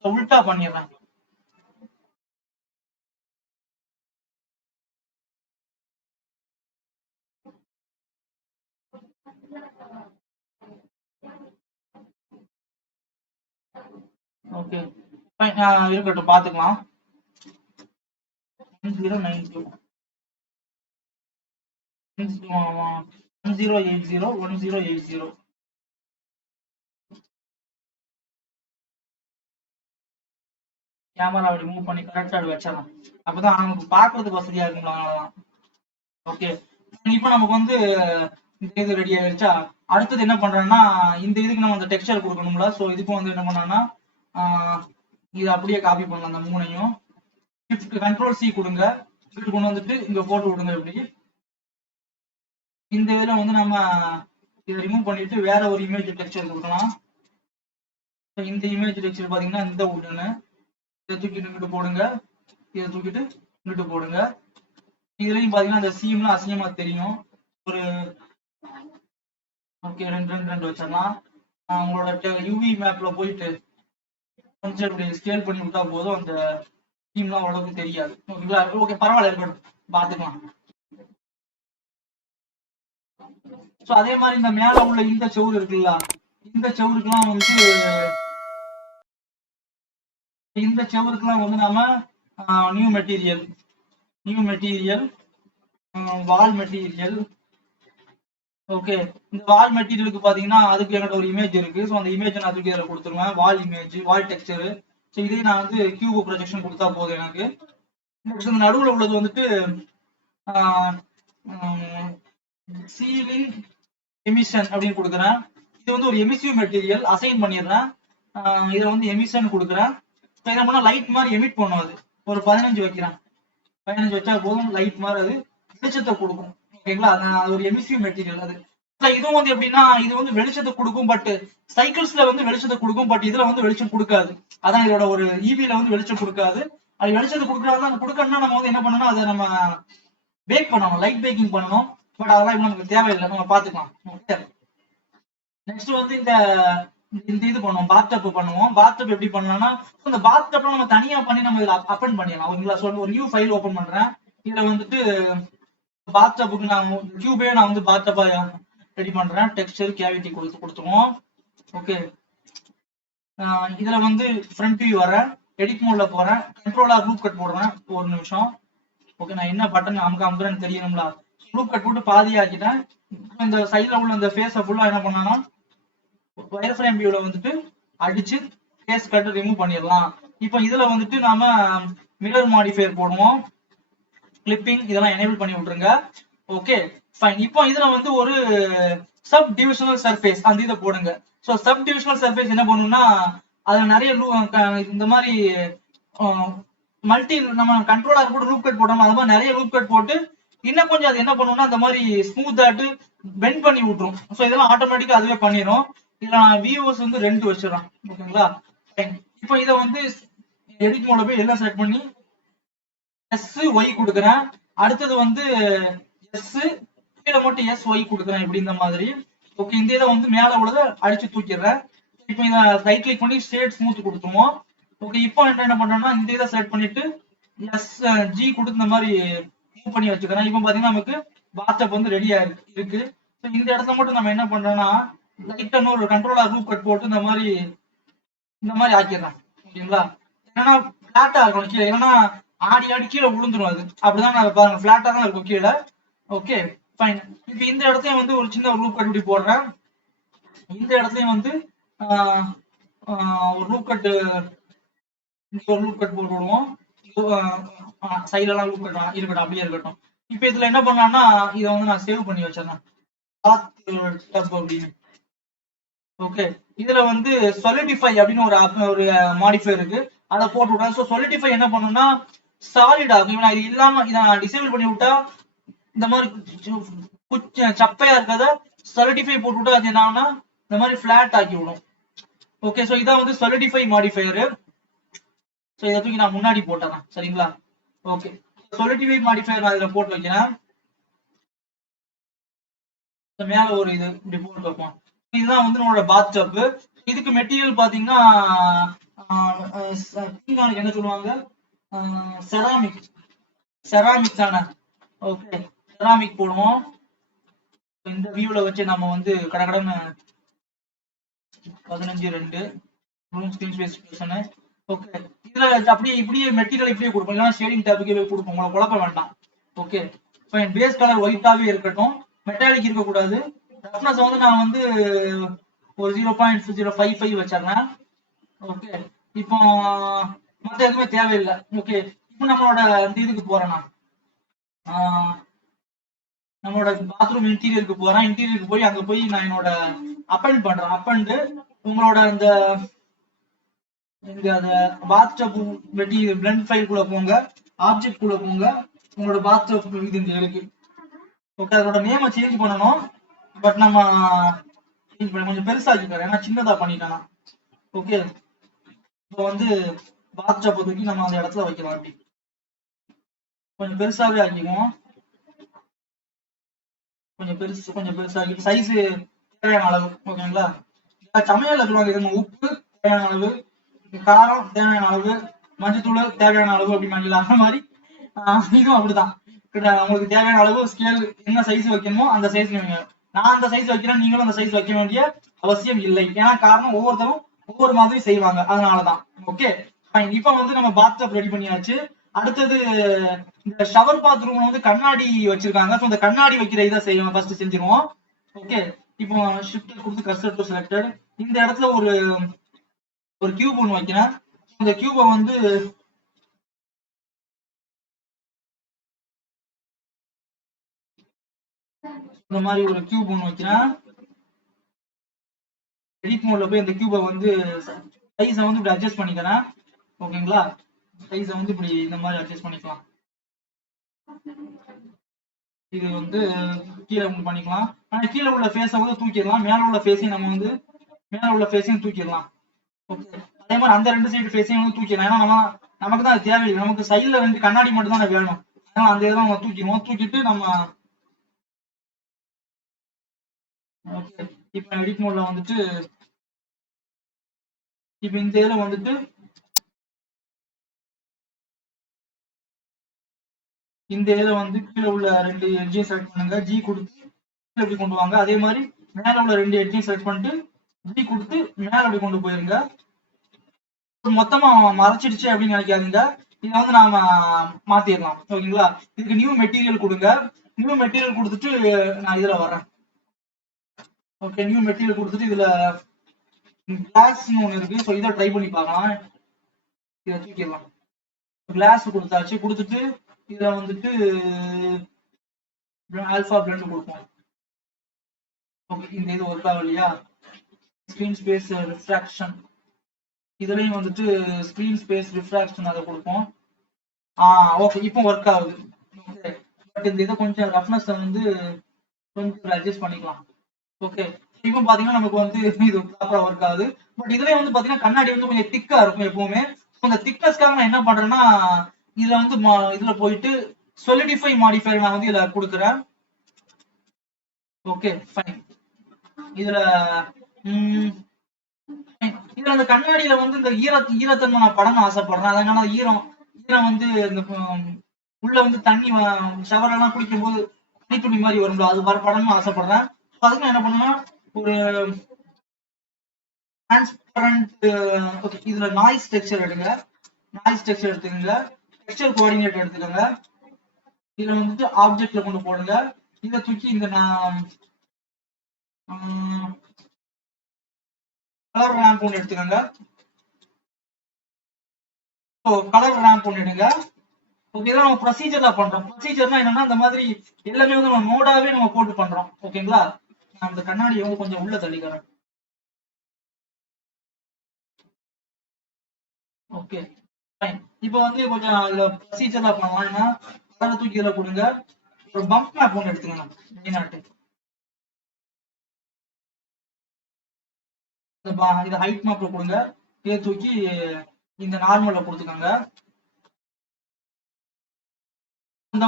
உல்டா பண்ணிடுறேன். ஓகே, இருக்கட்டும், பாத்துக்கலாம். 1090 1080 கேமரா அப்படி மூவ் பண்ணி கரெக்டா வச்சிடலாம். அப்பதான் நமக்கு பாக்குறதுக்கு வசதியா இருக்குங்களா, அதனாலதான். ஓகே, இப்போ நமக்கு வந்து இந்த இது ரெடி ஆயிடுச்சா? அடுத்தது என்ன பண்றேன்னா இந்த இதுக்கு நம்ம அந்த டெக்ஸ்சர் கொடுக்கணும்ல. ஸோ இதுக்கும் வந்து என்ன பண்ணோம்னா இது அப்படியே காப்பி பண்ணலாம். அந்த மூணையும் கண்ட்ரோல் சி கொடுங்க, கொண்டு வந்துட்டு இங்க போட்டு விடுங்க. இப்படி இந்த இதுல வந்து நம்ம இதை ரிமூவ் பண்ணிட்டு வேற ஒரு இமேஜ் டெக்ஸ்சர் கொடுக்கலாம். இந்த இமேஜ் டெக்ஸ்சர் பாத்தீங்கன்னா இந்த உடனே இதை தூக்கிட்டு இங்கிட்டு போடுங்க, இதை தூக்கிட்டு இங்கிட்டு போடுங்க. இதுலயும் பாத்தீங்கன்னா அந்த சீம்லாம் அசிங்கமா தெரியும். ஒரு ஓகே, ரெண்டு வச்சிடலாம். உங்களோட யூவி மேப்ல போயிட்டு கொஞ்சம் இப்படி ஸ்கேல் பண்ணி விட்டா போதும், அந்த சீம்லாம் ஓரளவுக்கு தெரியாது, ஓகேங்களா? ஓகே, பரவாயில்ல, இருக்கட்டும், பாத்துக்கலாம். சோ அதே மாதிரி இந்த மேல உள்ள இந்த செவுரு இருக்குல்ல, இந்த செவுருக்குலாம் வந்து நாம நியூ மெட்டீரியல் வால் மெட்டீரியல். ஓகே, இந்த வால் மெட்டீரியலுக்கு பாத்தீங்கன்னா அதுக்கு என்கிட்ட ஒரு இமேஜ் இருக்கு. ஸோ அந்த இமேஜ் நான் தூக்கி அதில் கொடுத்துருவேன். வால் இமேஜ், வால் டெக்ஸ்டர். ஸோ இதே நான் வந்து கியூப் ப்ரொஜெக்ஷன் கொடுத்தா போதும் எனக்கு. நெக்ஸ்ட் இந்த நடுவில் உள்ளது வந்துட்டு சீலிங் எமிஷன் அப்படின்னு கொடுக்குறேன். இது வந்து ஒரு எமிசிவ் மெட்டீரியல் அசைன் பண்ணிடுறேன். இதை வந்து எமிஷன் கொடுக்குறேன். என்ன பண்ணா லைட் மாதிரி எமிட் பண்ணும். அது ஒரு 15 வைக்கிறேன். 15 வச்சா போதும், லைட் மாதிரி அது வெளிச்சத்தை கொடுக்கும். ஓகேங்களா, அது ஒரு எமிசிவ் மெட்டீரியல். அது இதுவும் வந்து எப்படின்னா, இது வந்து வெளிச்சத்தை கொடுக்கும், பட் சைக்கிள்ஸ்ல வந்து வெளிச்சத்தை கொடுக்கும், பட் இதுல வந்து வெளிச்சம் கொடுக்காது. அதான் இதோட ஒரு ஈவில வந்து வெளிச்சம் கொடுக்காது. அது வெளிச்சத்தை கொடுக்கணும்னா நம்ம வந்து என்ன பண்ணணும், அதை நம்ம பேக் பண்ணணும், லைட் பேக்கிங் பண்ணணும். பட் அதெல்லாம் இப்போ நமக்கு தேவையில்லை, நம்ம பாத்துக்கலாம். ஓகே, நெக்ஸ்ட் வந்து இந்த இது பண்ணுவோம், பாத்டப் பண்ணுவோம். பாத்டப் எப்படி பண்ணலாம்னா, இந்த பாத்டப்ல நம்ம தனியா பண்ணி நம்ம இதுல அப்பன் பண்ணிடலாம். ஓகேங்களா, சொல்ல ஒரு நியூ ஃபைல் ஓபன் பண்றேன். இதுல வந்துட்டு பாத்டப்புக்கு நான் கியூபே நான் வந்து பாத்டப்பா ரெடி பண்றேன். டெக்ஸ்டர் கேவிட்டி கொடுத்துருவோம். ஓகே, இதுல வந்து ஃப்ரண்ட் வியூ வரேன், எடிட் மோட்ல போறேன், கண்ட்ரோலா ரூப் கட் போடுறேன். ஒரு நிமிஷம். ஓகே, நான் என்ன பட்டன் அமுக்குறேன்னு தெரியணும்ல. ரூப் கட் போட்டு பாதி ஆக்கிட்டேன். இந்த சைட்ல உள்ள இந்த ஃபேஸை ஃபுல்லா என்ன பண்ணானா வயர் ஃப்ரேம் வியூல வந்துட்டு அடிச்சு ஃபேஸ் கட் ரிமூவ் பண்ணிடலாம். இப்போ இதுல வந்துட்டு நாம மிரர் மாடிஃபையர் போடுவோம். கிளிப்பிங் இதெல்லாம் எனேபிள் பண்ணி விட்டுருங்க. Okay fine. இப்போ இதுல வந்து ஒரு சப் டிவிஷனல் சர்ஃபேஸ் அந்த இதை போடுங்க. ஸோ சப் டிவிஷனல் சர்ஃபேஸ் என்ன பண்ணும்னா, அதுல நிறைய இந்த மாதிரி மல்டி நம்ம கண்ட்ரோலர் போட்டு லூப் கட் போட்டோம். அது மாதிரி நிறைய லூப் கட் போட்டு இன்னும் கொஞ்சம் அது என்ன பண்ணும்னா அந்த மாதிரி ஸ்மூத் ஆட்டு பெண்ட் பண்ணி விட்டுரும். ஸோ இதெல்லாம் ஆட்டோமேட்டிக்கா அதுவே பண்ணிடும். இதுல நான் வியூவர்ஸ் வந்து 2 வச்சிடறேன். ஓகேங்களா, இப்போ இதை வந்து எடிட் மோட போய் எல்லாம் செலக்ட் பண்ணி எஸ் ஒய் கொடுக்குறேன். அடுத்தது வந்து எஸ் கீழே மட்டும் எஸ் ஒய் கொடுக்குறேன். இப்படி இந்த மாதிரி. ஓகே, இந்த இதை வந்து மேல உள்ளதை அடிச்சு தூக்கிடுறேன். இப்போ இதை ரைட் கிளிக் பண்ணி ஸ்ட்ரெயிட் ஸ்மூத் கொடுத்துருவோம். ஓகே, இப்போ என்ன பண்றோம்னா இந்த இதை செலக்ட் பண்ணிட்டு எஸ் ஜி கொடுத்து இந்த மாதிரி மூவ் பண்ணி வச்சுக்கிறேன். இப்போ பாத்தீங்கன்னா நமக்கு பாத்டப் வந்து ரெடியா இருக்கு. இந்த இடத்துல மட்டும் நம்ம என்ன பண்றோம்னா லைட்டா ஒரு கண்ட்ரோலர் ரூப் கட் போட்டு இந்த மாதிரி ஆக்கிடுறேன். ஓகேங்களா, என்னன்னா பிளாட்டா இருக்கணும் கீழே, ஏன்னா ஆடி ஆடி கீழே விழுந்துரும். அது அப்படிதான் நான் பாருங்க, பிளாட்டா தான் இருக்கும் கீழே. Okay fine. இப்போ இந்த இடத்தையும் வந்து ஒரு சின்ன ரூப் கட் இப்படி போடுறேன். இந்த இடத்துலயும் வந்து ஒரு ரூப் கட் போட்டு விடுவோம். சைட்ல எல்லாம் லூப் கட் இருக்கட்டும், அப்படியே இருக்கட்டும். இப்போ இதுல என்ன பண்ணலாம்னா இதை வந்து நான் சேவ் பண்ணி வச்சிடறேன் அப்படின்னு. ஓகே, இதுல வந்து solidify அப்படின்னு ஒரு மாடிஃபை இருக்கு, அதை போட்டு விடுறேன். ஸோ solidify என்ன பண்ணும்னா சாலிட் ஆகும். இது இல்லாம இதை டிசேபிள் பண்ணி விட்டா இந்த மாதிரி சப்பையா இருக்கிறத solidify போட்டு விட்டா அது என்னன்னா இந்த மாதிரி பிளாட் ஆக்கி விடும். ஓகே, ஸோ இதான் வந்து solidify மாடிஃபையர். ஸோ இதை தூக்கி நான் முன்னாடி போட்டுறேன். சரிங்களா, ஓகே, solidify மாடிஃபையர் நான் இதுல போட்டு வைக்கிறேன். மேல ஒரு இது இப்படி போட்டு வைப்போம். இதுதான் வந்து நம்மளோட பாத்டப். இதுக்கு மெட்டீரியல் பாத்தீங்கன்னா என்ன சொல்லுவாங்க, செராமிக் தானே. ஓகே, செராமிக் போடுவோம். இந்த வியூல வச்சு நம்ம வந்து கடகடன்னு 15:2 ரூம் ஸ்கிரீன் ஸ்பெசிஃபிகேஷன். ஓகே, இதுல அப்படியே இப்படியே மெட்டீரியல் இப்படியே கொடுப்போம், இல்லைன்னா ஷேடிங் டேப்புக்கு கொடுப்போம். உங்களை குழப்ப வேண்டாம். Okay fine. பேஸ் கலர் ஒயிட்டாவே இருக்கட்டும், மெட்டாலிக் இருக்கக்கூடாது. ரஃப்னஸ் வந்து நான் வந்து ஒரு 0.055 வச்சிடறேன். ஓகே, இப்போ மற்ற எதுவுமே தேவையில்லை. ஓகே, இப்போ நம்மளோட இந்த இதுக்கு போறேன். நான் நம்மளோட பாத்ரூம் இன்டீரியருக்கு போறேன். இன்டீரியருக்கு போய் அங்க போய் நான் என்னோட அப்பண்ட் பண்றேன். அப்பண்ட் உங்களோட அந்த பாத்டப் மெட்டீரியல் பிளெண்ட் ஃபைல் குள்ள போங்க, ஆப்ஜெக்ட் குள்ள போங்க, உங்களோட பாத்டப் இது இங்க இருக்கு. ஓகே, அதோட நேமை சேஞ்ச் பண்ணணும். பட் நம்ம கொஞ்சம் பெருசாக்கிக்கிறேன், ஏன்னா சின்னதா பண்ணிட்டேன். ஓகே, இப்போ வந்து பாத்டப் தூக்கி நம்ம அந்த இடத்துல வைக்கலாம். அப்படி கொஞ்சம் பெருசாவே ஆக்கிக்குவோம். கொஞ்சம் பெருசாகி சைஸ் தேவையான அளவு. ஓகேங்களா, சமையல்ல சொல்லுவாங்க இது உப்பு தேவையான அளவு, காரம் தேவையான அளவு, மஞ்சத்தூள் தேவையான அளவு அப்படின்னு. அந்த மாதிரி இதுவும் அப்படிதான். உங்களுக்கு தேவையான அளவு ஸ்கேல் என்ன சைஸ் வைக்கணுமோ அந்த சைஸ் நீங்க நான் அந்த சைஸ் வைக்கிறேன், நீங்களும் அந்த சைஸ் வைக்க வேண்டிய அவசியம் இல்லை. ஏன்னா காரணம் ஒவ்வொருத்தரும் ஒவ்வொரு மாதிரி செய்வாங்க, அதனாலதான். Okay fine. இப்போ வந்து நம்ம பாத்டப் ரெடி பண்ணியாச்சு. அடுத்தது இந்த ஷவர் பாத்ரூம்ல வந்து கண்ணாடி வச்சிருக்காங்க. ஸோ இந்த கண்ணாடி வைக்கிற இதை செய்யணும், ஃபர்ஸ்ட் செஞ்சிருவோம். ஓகே இப்போ ஷிஃப்ட் கொடுத்து கர்சர் டு செலக்டட். இந்த இடத்துல ஒரு ஒரு கியூப் ஒன்று வைக்கிறேன். இந்த கியூபை வந்து இந்த மாதிரி ஒரு கியூப் ஒன்று வைக்கிறேன். எடிட் மோட்ல போய் இந்த கியூபை வந்து சைஸை வந்து இப்படி அட்ஜஸ்ட் பண்ணிக்கிறேன். ஓகேங்களா, சைஸை வந்து இப்படி இந்த மாதிரி அட்ஜஸ்ட் பண்ணிக்கலாம். இது வந்து கீழே பண்ணிக்கலாம். ஆனா கீழே உள்ள ஃபேஸை வந்து தூக்கிடலாம், மேல உள்ள ஃபேஸையும் நம்ம வந்து மேல உள்ள ஃபேஸையும் தூக்கிடலாம். ஓகே அதே மாதிரி அந்த ரெண்டு சைடு ஃபேஸையும் வந்து தூக்கிடலாம். ஏன்னா நமக்கு தான் அது தேவையில்லை, நமக்கு சைடுல வந்து கண்ணாடி மட்டும் தான் வேணும். அதனால அந்த இதெல்லாம் நம்ம தூக்கிடுவோம். தூக்கிட்டு நம்ம ஓகே இப்போ எடிட் மோட்ல வந்துட்டு இப்போ இந்த இதுல வந்துட்டு இந்த இதுல வந்து கீழே உள்ள ரெண்டு எட்ஜையும் செலக்ட் பண்ணுங்க, ஜி கொடுத்து கீழே இப்படி கொண்டு வாங்க. அதே மாதிரி மேல உள்ள ரெண்டு எட்ஜையும் செலக்ட் பண்ணிட்டு ஜி கொடுத்து மேல அப்படி கொண்டு போயிருங்க. மொத்தமா மறைச்சிடுச்சு அப்படின்னு நினைக்காதீங்க, இதை வந்து நாம மாத்திடலாம். ஓகேங்களா, இதுக்கு நியூ மெட்டீரியல் கொடுங்க. நியூ மெட்டீரியல் கொடுத்துட்டு நான் இதுல வர்றேன். ஓகே நியூ மெட்டீரியல் கொடுத்துட்டு இதுல கிளாஸ்னு ஒன்று இருக்கு, ஸோ இதை ட்ரை பண்ணி பார்க்கலாம். இதை தூக்கிடலாம். கிளாஸ் கொடுத்தாச்சு. கொடுத்துட்டு இதுல வந்துட்டு ஆல்பா பிளண்ட் கொடுப்போம். ஓகே இந்த இது ஒர்க் ஆகும் இல்லையா, ஸ்கிரீன் ஸ்பேஸ் ரிஃப்ராக்ஷன், இதுலயும் வந்துட்டு ஸ்கிரீன் ஸ்பேஸ் ரிஃப்ராக்ஷன் அதை கொடுப்போம். ஓகே இப்போ ஒர்க் ஆகுது. ஓகே பட் இந்த இதை கொஞ்சம் ரஃப்னஸ் வந்து கொஞ்சம் அட்ஜஸ்ட் பண்ணிக்கலாம். ஓகே இப்போ பாத்தீங்கன்னா நமக்கு வந்து இது ப்ராப்பரா ஒர்க் ஆகுது. பட் இதுலயே வந்து பாத்தீங்கன்னா கண்ணாடி வந்து கொஞ்சம் திக்கா இருக்கும் எப்பவுமே. இந்த திக்னஸ்க்காக நான் என்ன பண்றேன்னா, இதுல வந்து இதுல போயிட்டு solidify modifier நான் வந்து இதுல கொடுக்குறேன். Okay fine. இதுல இதுல அந்த கண்ணாடியில வந்து இந்த ஈரத்தன்மை நான் படம்னு ஆசைப்படுறேன். அதனால ஈரம் வந்து இந்த உள்ள வந்து தண்ணி ஷவர் எல்லாம் குளிக்கும் போது தனி துணி மாதிரி வரும்ல, அது வர படம்னு ஆசைப்படுறேன். அதுக்கு நான் என்ன பண்ணுவேன்னா ஒரு டிரான்ஸ்பரண்ட் ஓகே இதுல நாய்ஸ் டெக்ஸ்சர் எடுங்க. நாய்ஸ் டெக்ஸ்சர் எடுத்துக்கங்க, டெக்ஸ்சர் கோஆர்டினேட் எடுத்துக்கங்க. இதுல வந்துட்டு ஆப்ஜெக்ட்ல கொண்டு போடுங்க. இதை தூக்கி இந்த நான் கலர் ரேம்ப் ஒன்று எடுத்துக்கோங்க. கலர் ரேம்ப் ஒன்று எடுங்க. ஓகே இதெல்லாம் நம்ம ப்ரொசீஜர்ல பண்றோம். ப்ரொசீஜர்னா என்னன்னா இந்த மாதிரி எல்லாமே வந்து நம்ம நோடாவே நம்ம போட்டு பண்றோம். ஓகேங்களா, நான் அந்த கண்ணாடியை வந்து கொஞ்சம் உள்ள தள்ளிக்கிறேன். Okay fine. இப்போ வந்து கொஞ்சம் இதுல ப்ரொசீஜர்ல பண்ணலாம்னா கலரை தூக்கி இதுல கொடுங்க. ஒரு பம்ப் மேப் ஒன்று எடுத்துக்கணும் மெயினாட்டு. இதை ஹைட் மேப்ல கொடுங்க. இதை தூக்கி இந்த நார்மல்ல கொடுத்துக்கோங்க. இந்த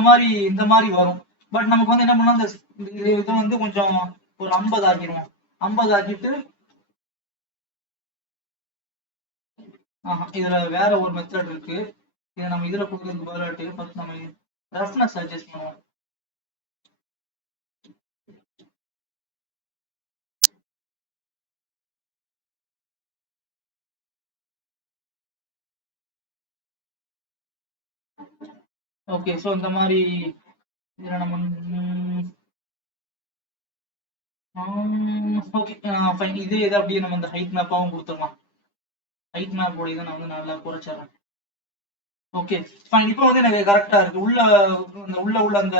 மாதிரி வரும். பட் நமக்கு வந்து என்ன பண்ணலாம், இந்த இதை வந்து கொஞ்சம் ஒரு 50 ஆக்கிடுவோம். 50 ஆக்கிட்டு இதுல வேற ஒரு மெத்தட் இருக்கு. இதை நம்ம இதுல கொடுக்கறதுக்கு பதிலாட்டு ஃபர்ஸ்ட் நம்ம ரஃப்னஸ் அட்ஜஸ்ட் பண்ணுவோம். ஓகே சோ இந்த மாதிரி இதுல நம்ம ஓகே ஃபைன். இதே இதை அப்படியே நம்ம இந்த ஹைட் மேப்பாவும் கொடுத்துடலாம். ஹைட் மேப் ஓட இதை நான் வந்து நல்லா குறைச்சிடறேன். Okay fine. இப்போ வந்து எனக்கு கரெக்டா இருக்கு. உள்ள அந்த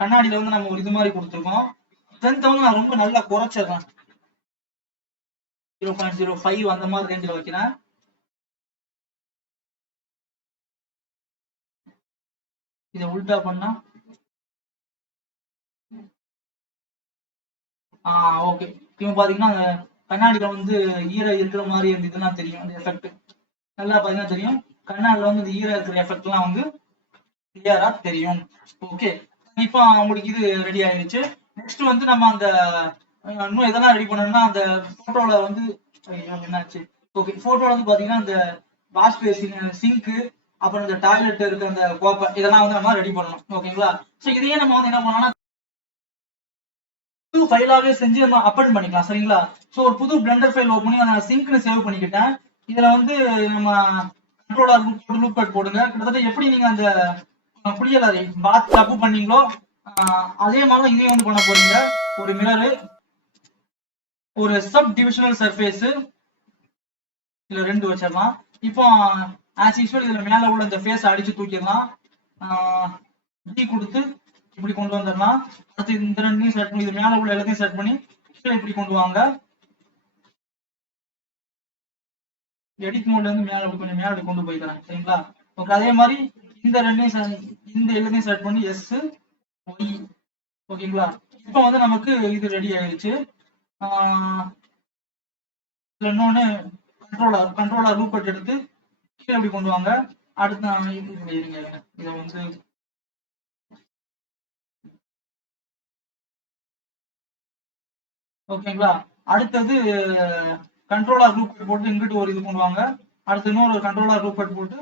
கண்ணாடியில வந்து நம்ம ஒரு இது மாதிரி கொடுத்துருக்கோம். ஸ்ட்ரென்த் வந்து நான் ரொம்ப நல்லா குறைச்சிடுறேன். 0.05 அந்த மாதிரி ரேஞ்சில் வைக்கிறேன். இதை உல்டா பண்ணா ஓகே இப்போ பாத்தீங்கன்னா அந்த கண்ணாடியில வந்து ஈரம் இருக்கிற மாதிரி இருந்ததுன்னா தெரியும் அந்த எஃபெக்ட். நல்லா பாத்தீங்கன்னா தெரியும் கண்ணாடியில வந்து இந்த ஈரம் இருக்கிற எஃபெக்ட் எல்லாம் வந்து கிளியரா தெரியும். ஓகே இப்போ உங்களுக்கு இது ரெடி ஆயிடுச்சு. நெக்ஸ்ட் வந்து நம்ம அந்த இன்னும் எதெல்லாம் ரெடி பண்ணணும்னா அந்த போட்டோல வந்து என்னாச்சு. ஓகே போட்டோல வந்து பாத்தீங்கன்னா அந்த வாஷ் பேசின், சிங்க், அப்புறம் இந்த டாய்லெட் இருக்க அந்த கோப்பை, இதெல்லாம் வந்து நம்ம ரெடி பண்ணணும். ஓகேங்களா, சோ இதையே நம்ம வந்து என்ன பண்ணலாம் புது ஃபைலாவே செஞ்சு நம்ம அப்பன் பண்ணிக்கலாம் சரிங்களா. ஸோ ஒரு புது பிளெண்டர் ஃபைல் ஓப்பன் பண்ணி அதை சிங்க்னு சேவ் பண்ணிக்கிட்டேன். இதுல வந்து நம்ம கண்ட்ரோலர் லூப் கட் போடுங்க. கிட்டத்தட்ட எப்படி நீங்க அந்த குளியலறை பாத் டப்பு பண்ணீங்களோ அதே மாதிரி தான் இதையும் வந்து பண்ண போறீங்க. ஒரு மிரரு, ஒரு சப் டிவிஷனல் சர்ஃபேஸ், இதுல 2 வச்சிடலாம். இப்போ ஆஸ் யூஸ்வல் இதுல மேல உள்ள இந்த ஃபேஸ் அடிச்சு தூக்கிடலாம். கீ கொடுத்து இப்படி கொண்டு வந்துடலாம். அடுத்து இந்த 2 செட் பண்ணி இது மேல உள்ள எல்லாத்தையும் செட் பண்ணி கீழே இப்படி கொண்டு வாங்க. எடிட் மோட்ல இருந்து மேல கொஞ்சம் மேல கொண்டு போய்க்கிறேன் சரிங்களா. ஓகே அதே மாதிரி இந்த எல்லாத்தையும் செட் பண்ணி எஸ் ஒய் ஓகேங்களா. இப்போ வந்து நமக்கு இது ரெடி ஆயிடுச்சு. இதுல இன்னொன்னு கண்ட்ரோலர் லூப் கட் எடுத்து கீழே இப்படி கொண்டு வாங்க. அடுத்து இதை வந்து ஓகேங்களா. அடுத்தது கண்ட்ரோலர் லூப் கட் போட்டு இங்கிட்டு ஒரு இது கொண்டு வாங்க. அடுத்து இன்னொரு கண்ட்ரோலர் லூப் கட் போட்டு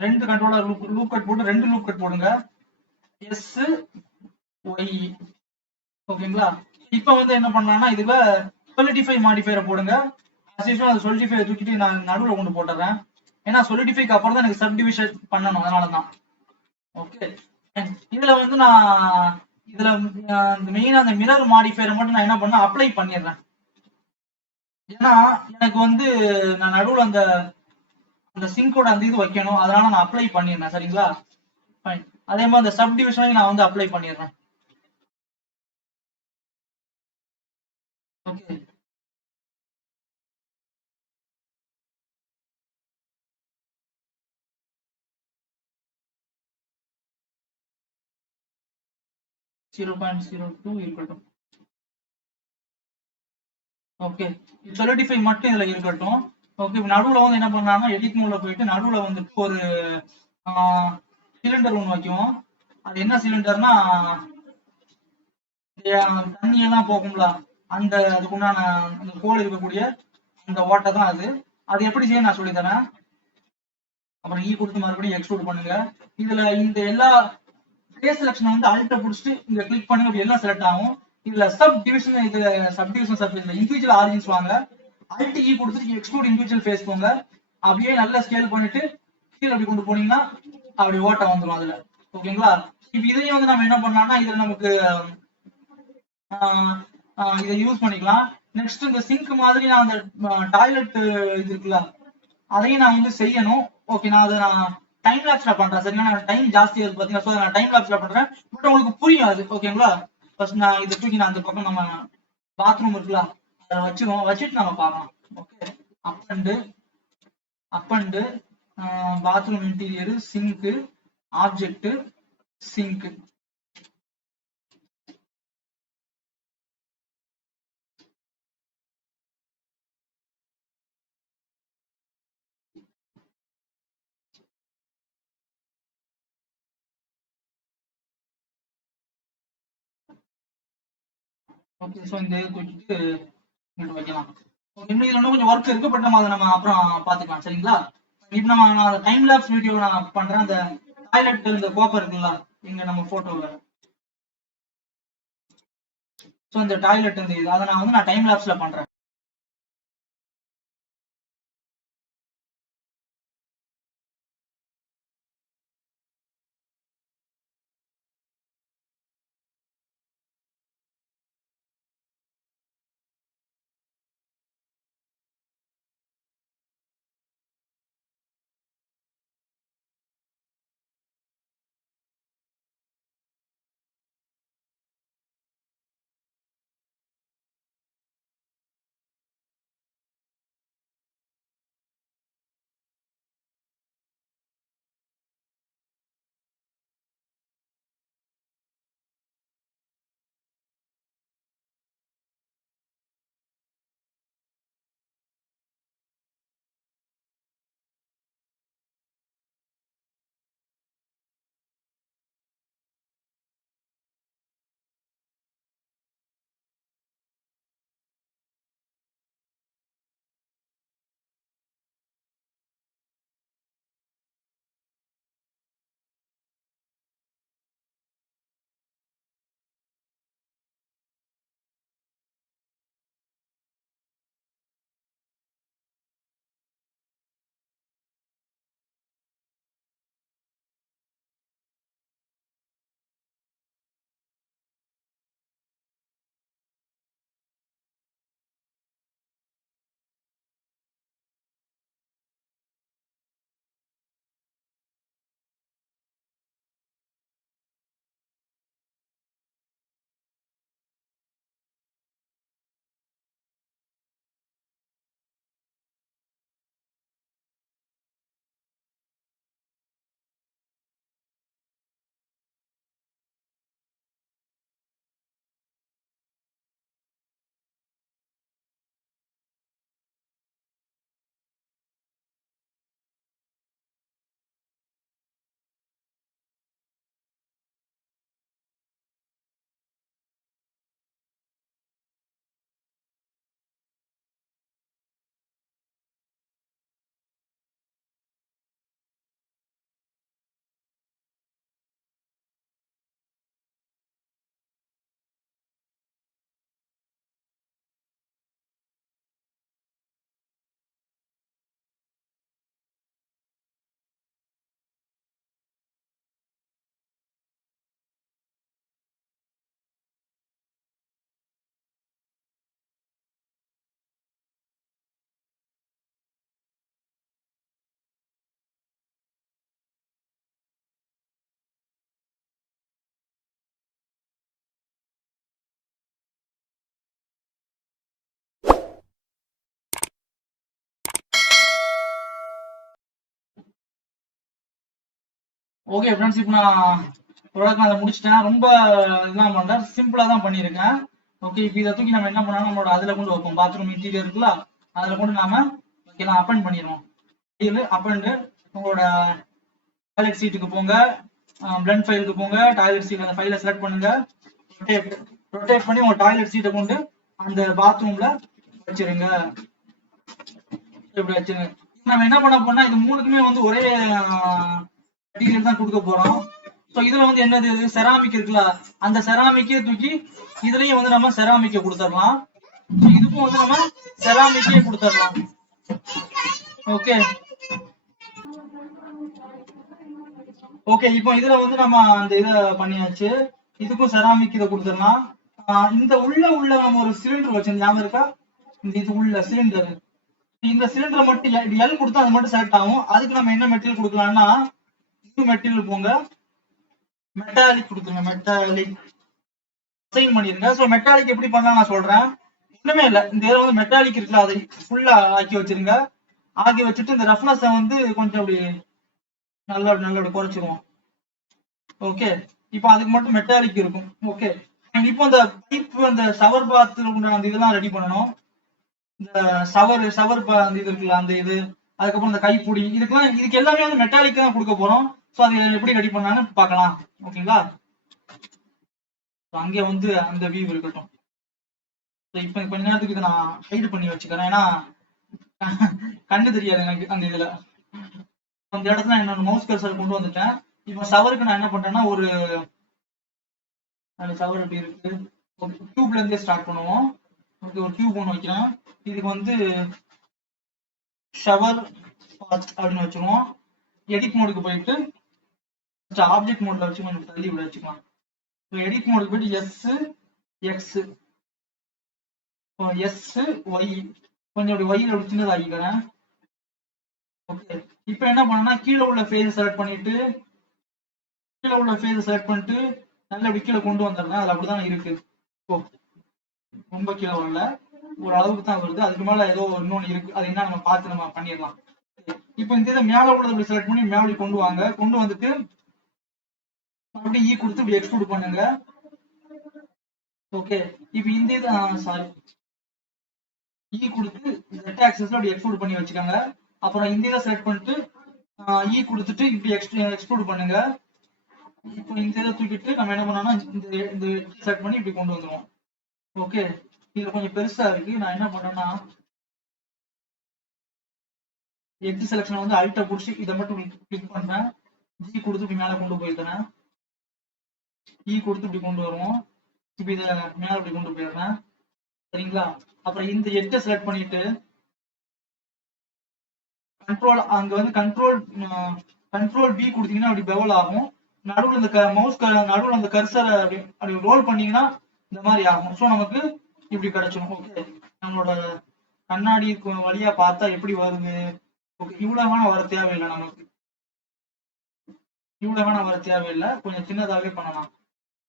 2 கண்ட்ரோலர் லூப் கட் போட்டு 2 லூப் கட் போடுங்க. எஸ் ஒய் ஓகேங்களா. இப்போ வந்து என்ன பண்ணலாம்னா இதுல solidify மாடிஃபையரை போடுங்க. as usual அந்த solidify தூக்கிட்டு நான் நடுவுல கொண்டு போட்டுறேன். ஏன்னா solidifyக்கு அப்புறம் தான் எனக்கு சப்டிவிஷன் பண்ணணும், அதனால தான். ஓகே இதுல வந்து நான் இதுல மெயினா அந்த மிரர் மாடிஃபையரை மட்டும் நான் என்ன பண்ண அப்ளை பண்ணிடுறேன். ஏன்னா எனக்கு வந்து நான் நடுவுல அந்த அந்த சிங்கோட அந்த இது வைக்கணும், அதனால நான் அப்ளை பண்ணிடுறேன் சரிங்களா. ஃபைன். அதே மாதிரி அந்த சப் டிவிஷனையும் நான் வந்து அப்ளை பண்ணிடுறேன். ஓகே 0.02 இருக்கட்டும். ஓகே solidify மட்டும் இதுல இருக்கட்டும். ஓகே நடுவுல வந்து என்ன பண்ணலாம்னா எடிட் மோட்ல போயிட்டு நடுவுல வந்துட்டு ஒரு சிலிண்டர் ஒன்று வைக்குவோம். அது என்ன சிலிண்டர்னா தண்ணி எல்லாம் போகும்ல அந்த அதுக்குண்டான அந்த ஹோல் இருக்கக்கூடிய அந்த ஓட்டை தான் அது. அது எப்படி செய்ய நான் சொல்லி தரேன். அப்புறம் கொடுத்து மறுபடியும் எக்ஸ்ட்ரூட் பண்ணுங்க. இதுல இந்த எல்லா ஃபேஸ் செலக்ஷன் வந்து அல்ட்ட புடிச்சிட்டு இங்க கிளிக் பண்ணுங்க, அப்படி எல்லாம் செலக்ட் ஆகும். இதுல சப் டிவிஷன் சர்ஃபேஸ்ல இண்டிவிஜுவல் ஆரிஜின்ஸ் வாங்க. அல்ட் கொடுத்துட்டு எக்ஸ்ட்ரூட் இண்டிவிஜுவல் ஃபேஸ் போங்க. அப்படியே நல்லா ஸ்கேல் பண்ணிட்டு கீழே அப்படி கொண்டு போனீங்கன்னா அப்படி ஓட்டம் வந்துடும் அதுல. ஓகேங்களா. இப்ப இதையும் வந்து நம்ம என்ன பண்ணலாம்னா இதுல நமக்கு இதை யூஸ் பண்ணிக்கலாம். நெக்ஸ்ட் இந்த சிங்க் மாதிரி நான் அந்த டாய்லெட் இது இருக்குல்ல அதையும் நான் வந்து செய்யணும். ஓகே நான் அதை டைம் லாப்ஸ்ல பண்றேன் சரிங்களா. டைம் ஜாஸ்தியா இருக்கு பாத்தீங்கன்னா நான் டைம் லாப்ஸ்ல பண்றேன். பட் உங்களுக்கு புரியும் அது ஓகேங்களா. ஃபர்ஸ்ட் நான் இதை தூக்கி நான் அந்த பக்கம் நம்ம பாத்ரூம் இருக்குல்ல அதை வச்சுட்டு நம்ம பார்க்கலாம். Okay append bathroom interior sink object sink okay. So இந்த இதை தூக்கிட்டு இங்கிட்டு வைக்கலாம். இன்னும் இதுல இன்னும் கொஞ்சம் ஒர்க் இருக்கு, பட் நம்ம அதை நம்ம அப்புறம் பாத்துக்கலாம் சரிங்களா. இப்போ நான் அந்த டைம் லாப்ஸ் வீடியோ நான் பண்றேன். அந்த டாய்லெட் இந்த கோப்பை இருக்குங்களா இங்க நம்ம போட்டோல. ஸோ இந்த டாய்லெட் இந்த இது அதை நான் வந்து நான் டைம் லாப்ஸ்ல பண்றேன். ஓகே ஃப்ரெண்ட்ஸ், இப்போ நான் ப்ராடக்ட் நான் அதை முடிச்சிட்டேன். ரொம்ப இதெல்லாம் பண்ணேன், சிம்பிளா தான் பண்ணியிருக்கேன். ஓகே, இப்போ இதை தூக்கி நம்ம என்ன பண்ணலாம், நம்மளோட அதுல கொண்டு வைப்போம். பாத்ரூம் இன்டீரியர் இருக்குல்ல, அதுல கொண்டு நாம வைக்கலாம். அப்பன் பண்ணிடுவோம். இது அப்பண்டு உங்களோட டாய்லெட் சீட்டுக்கு போங்க, பிளண்ட் ஃபைலுக்கு போங்க, டாய்லெட் சீட் அந்த ஃபைலை செலக்ட் பண்ணுங்க, ரொட்டேட் ரொட்டேட் பண்ணி உங்க டாய்லெட் சீட்டை கொண்டு அந்த பாத்ரூம்ல வச்சிருங்க. இப்படி வச்சிருங்க. நம்ம என்ன பண்ண போறோம்னா, இது மூணுக்குமே வந்து ஒரே மெட்டீரியல் தான் கொடுக்க போறோம். ஸோ இதுல வந்து என்னது, செராமிக் இருக்குல்ல, அந்த செராமிக்கே தூக்கி இதுலயும் வந்து நம்ம செராமிக்கை கொடுத்துடலாம். இதுக்கும் வந்து நம்ம செராமிக்கே கொடுத்துடலாம். ஓகே ஓகே, இப்போ இதுல வந்து நம்ம அந்த இதை பண்ணியாச்சு. இதுக்கும் செராமிக் இதை கொடுத்துடலாம். இந்த உள்ள நம்ம ஒரு சிலிண்டர் வச்சிருந்தோம், ஞாபகம் இருக்கா? இந்த இது உள்ள சிலிண்டர், இந்த சிலிண்டர் மட்டும் எல் கொடுத்தா அது மட்டும் செலக்ட் ஆகும். அதுக்கு நம்ம என்ன மெட்டீரியல் கொடுக்கலாம்னா, நியூ மெட்டீரியல் போங்க, மெட்டாலிக் கொடுத்துருங்க. மெட்டாலிக் அசைன் பண்ணிருங்க. ஸோ மெட்டாலிக் எப்படி பண்ணலாம் நான் சொல்றேன். ஒண்ணுமே இல்லை, இந்த இதில் வந்து மெட்டாலிக் இருக்குல்ல, அதை ஃபுல்லா ஆக்கி வச்சிருங்க. ஆக்கி வச்சுட்டு இந்த ரஃப்னஸை வந்து கொஞ்சம் அப்படி நல்லா நல்லா குறைச்சிருவோம். ஓகே, இப்போ அதுக்கு மட்டும் மெட்டாலிக் இருக்கும். ஓகே, இப்போ அந்த பைப், அந்த ஷவர் பாத்ல உண்டான அந்த இதெல்லாம் ரெடி பண்ணணும். இந்த ஷவர் அந்த இது இருக்குல்ல, அந்த இது, அதுக்கப்புறம் இந்த கைப்பிடி, இதுக்கு எல்லாமே வந்து மெட்டாலிக் தான் கொடுக்க போறோம். ஸோ அது எப்படி ரெடி பண்ணலான்னு பார்க்கலாம். ஓகேங்களா? அங்கே வந்து அந்த வியூ இருக்கட்டும். இப்ப கொஞ்ச நேரத்துக்கு இதை நான் ஹைட் பண்ணி வச்சுக்கிறேன், ஏன்னா கண்ணு தெரியாது எனக்கு அந்த இதுல. அந்த இடத்துல என்னோட மவுஸ் கர்சர் கொண்டு வந்துட்டேன். இப்போ ஷவருக்கு நான் என்ன பண்றேன்னா, ஒரு ஷவர் எப்படி இருக்கு, டியூப்ல இருந்தே ஸ்டார்ட் பண்ணுவோம். ஓகே, ஒரு டியூப் ஒன்று வைக்கிறேன். இதுக்கு வந்து ஷவர் பாத் அப்படின்னு வச்சுருவோம். எடிட் மோடுக்கு போயிட்டு ஆப்ஜெக்ட் மோட்ல வச்சு கொஞ்சம் தள்ளி விட வச்சுக்கலாம். எடிட் மோடுக்கு போயிட்டு எக்ஸ் ஒய் கொஞ்சம் அப்படி ஒய்ல அப்படி சின்னதாகிக்கிறேன். ஓகே, இப்போ என்ன பண்ணனா, கீழே உள்ள ஃபேஸ் செலக்ட் பண்ணிட்டு நல்லா அப்படி கீழே கொண்டு வந்துடுறேன். அது அப்படிதான் இருக்கு. ஓ, ரொம்ப கீழே வரல, ஒரு அளவுக்கு தான் வருது. அதுக்கு மேல ஏதோ இன்னொன்னு இருக்கு, அது என்ன நம்ம பார்த்து நம்ம பண்ணிடலாம். இப்போ இந்த இதை மேல உள்ளதை அப்படி செலக்ட் பண்ணி மேலே கொண்டு வாங்க. கொண்டு வந்துட்டு அப்படியே ஈ கொடுத்து இப்படி எக்ஸ்ட்ரூட் பண்ணுங்க. ஓகே, இப்போ இந்த இது சாரி, ஈ கொடுத்து Z ஆக்சிஸ்ல அப்படி எக்ஸ்ட்ரூட் பண்ணி வச்சுக்கோங்க. அப்புறம் இந்த இதை செலக்ட் பண்ணிட்டு ஈ கொடுத்துட்டு இப்படி எக்ஸ்ட்ரூட் பண்ணுங்க. இப்போ இந்த இதை தூக்கிட்டு நம்ம என்ன பண்ணோம்னா, இந்த செலக்ட் பண்ணி இப்படி கொண்டு வந்துருவோம். ஓகே, இது கொஞ்சம் பெருசா இருக்கு. நான் என்ன பண்ணேன்னா, எட்ஜ் செலக்ஷன் வந்து அல்ட்ட பிடிச்சி இதை மட்டும் கிளிக் பண்றேன். ஜி கொடுத்து இப்படி மேல கொண்டு போயிருக்கிறேன். ஈ கொடுத்து இப்படி கொண்டு வருவோம். இப்ப இதை மேல இப்படி கொண்டு போயிடுறேன். சரிங்களா? அப்புறம் இந்த எட்ஜை செலக்ட் பண்ணிட்டு கண்ட்ரோல், அங்க வந்து கண்ட்ரோல் பி கொடுத்தீங்கன்னா அப்படி பெவல் ஆகும். நடுவில் இந்த மவுஸ் நடுவில் அந்த கர்சரை அப்படி அப்படி ரோல் பண்ணீங்கன்னா இந்த மாதிரி ஆகும். ஸோ நமக்கு இப்படி கிடைச்சிடும். ஓகே, நம்மளோட கண்ணாடி வழியா பார்த்தா எப்படி வருது. ஓகே, இவ்வளவு வேணா வர தேவையில்லை நமக்கு, கொஞ்சம் சின்னதாவே பண்ணலாம்.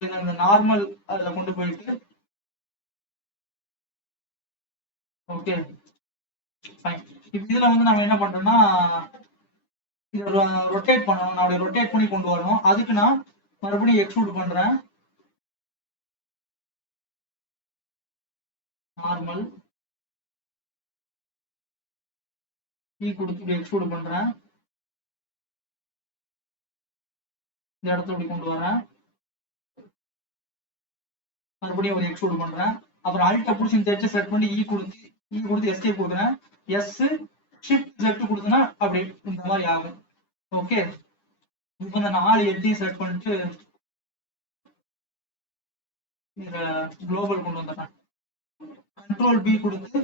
இந்த நார்மல் அதுல கொண்டு போயிட்டு ஓகே ஃபைன். இப்போ இதுல வந்து நம்ம என்ன பண்றோம்னா, இதை ரொட்டேட் பண்ணணும். நான் அப்படி ரொட்டேட் பண்ணி கொண்டு வரணும். அதுக்கு நான் மறுபடியும் எக்ஸ்ட்ரூட் பண்றேன். நார்மல் கொடுத்து எக்ஸ்ட்ரூட் பண்றேன். இந்த இடத்துல இப்படி கொண்டு வரேன். மறுபடியும் ஒரு எக்ஸ்ட்ரூட் பண்றேன். அப்புறம் அல்ட்ட பிடிச்சி இந்த எட்ஜை செட் பண்ணி கொடுத்து எஸ்கேப் கொடுக்குறேன். எஸ் ஷிஃப்ட் செட் கொடுத்தனா அப்படி இந்த மாதிரி ஆகும். ஓகே, இப்போ இந்த 4 எட்ஜையும் செட் பண்ணிட்டு இதை குளோபல் கொண்டு வந்துடுறேன். கண்ட்ரோல் பி கொடுத்து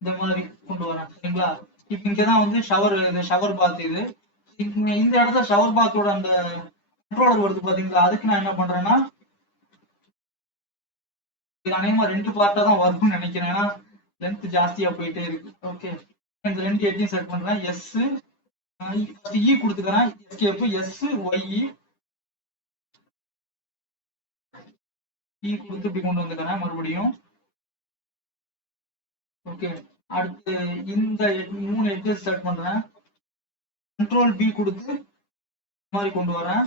இந்த மாதிரி கொண்டு வரேன். சரிங்களா? இப்போ இங்கதான் வந்து ஷவர் பாத். இது இந்த இடத்துல ஷவர் பாத்தோட அந்த கண்ட்ரோலர் வருது பாத்தீங்களா? அதுக்கு நான் என்ன பண்றேன்னா, இது அநேகமா 2 பார்ட்டா தான் வரும்னு நினைக்கிறேன், ஏன்னா லென்த் ஜாஸ்தியா போயிட்டே இருக்கு. ஓகே, இந்த 2 எட்ஜையும் செட் பண்றேன். எஸ் இ கொடுத்துக்கிறேன். எஸ்கேப் ஒய் கொடுத்து இப்படி கொண்டு வந்துக்கிறேன் மறுபடியும். ஓகே, அடுத்து இந்த 3 எட்ஜஸ் செட் பண்றேன். கண்ட்ரோல் பி கொடுத்து மாதிரி கொண்டு வரேன்.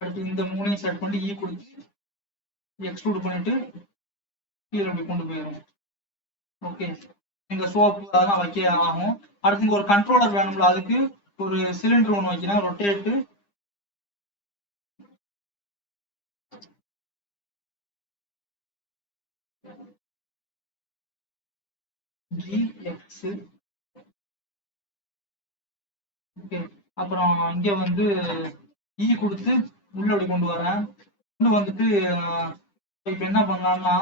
அடுத்து இந்த மூணையும் செலக்ட் பண்ணி கொடுத்து எக்ஸ்ட்ரூட் பண்ணிட்டு கீழே இப்படி கொண்டு போயிடும். ஓகே, இங்க சோப்பு அதெல்லாம் வைக்க ஆகும். அடுத்து இங்க ஒரு கண்ட்ரோலர் வேணும்ல, அதுக்கு ஒரு சிலிண்டர் ஒன்று வைக்கிறேன். Rotate GX. ஓகே, அப்புறம் இங்க வந்து கொடுத்து உள்ள அப்படி கொண்டு வரேன். இன்னும் வந்துட்டு இப்ப என்ன பண்ணலாம்னா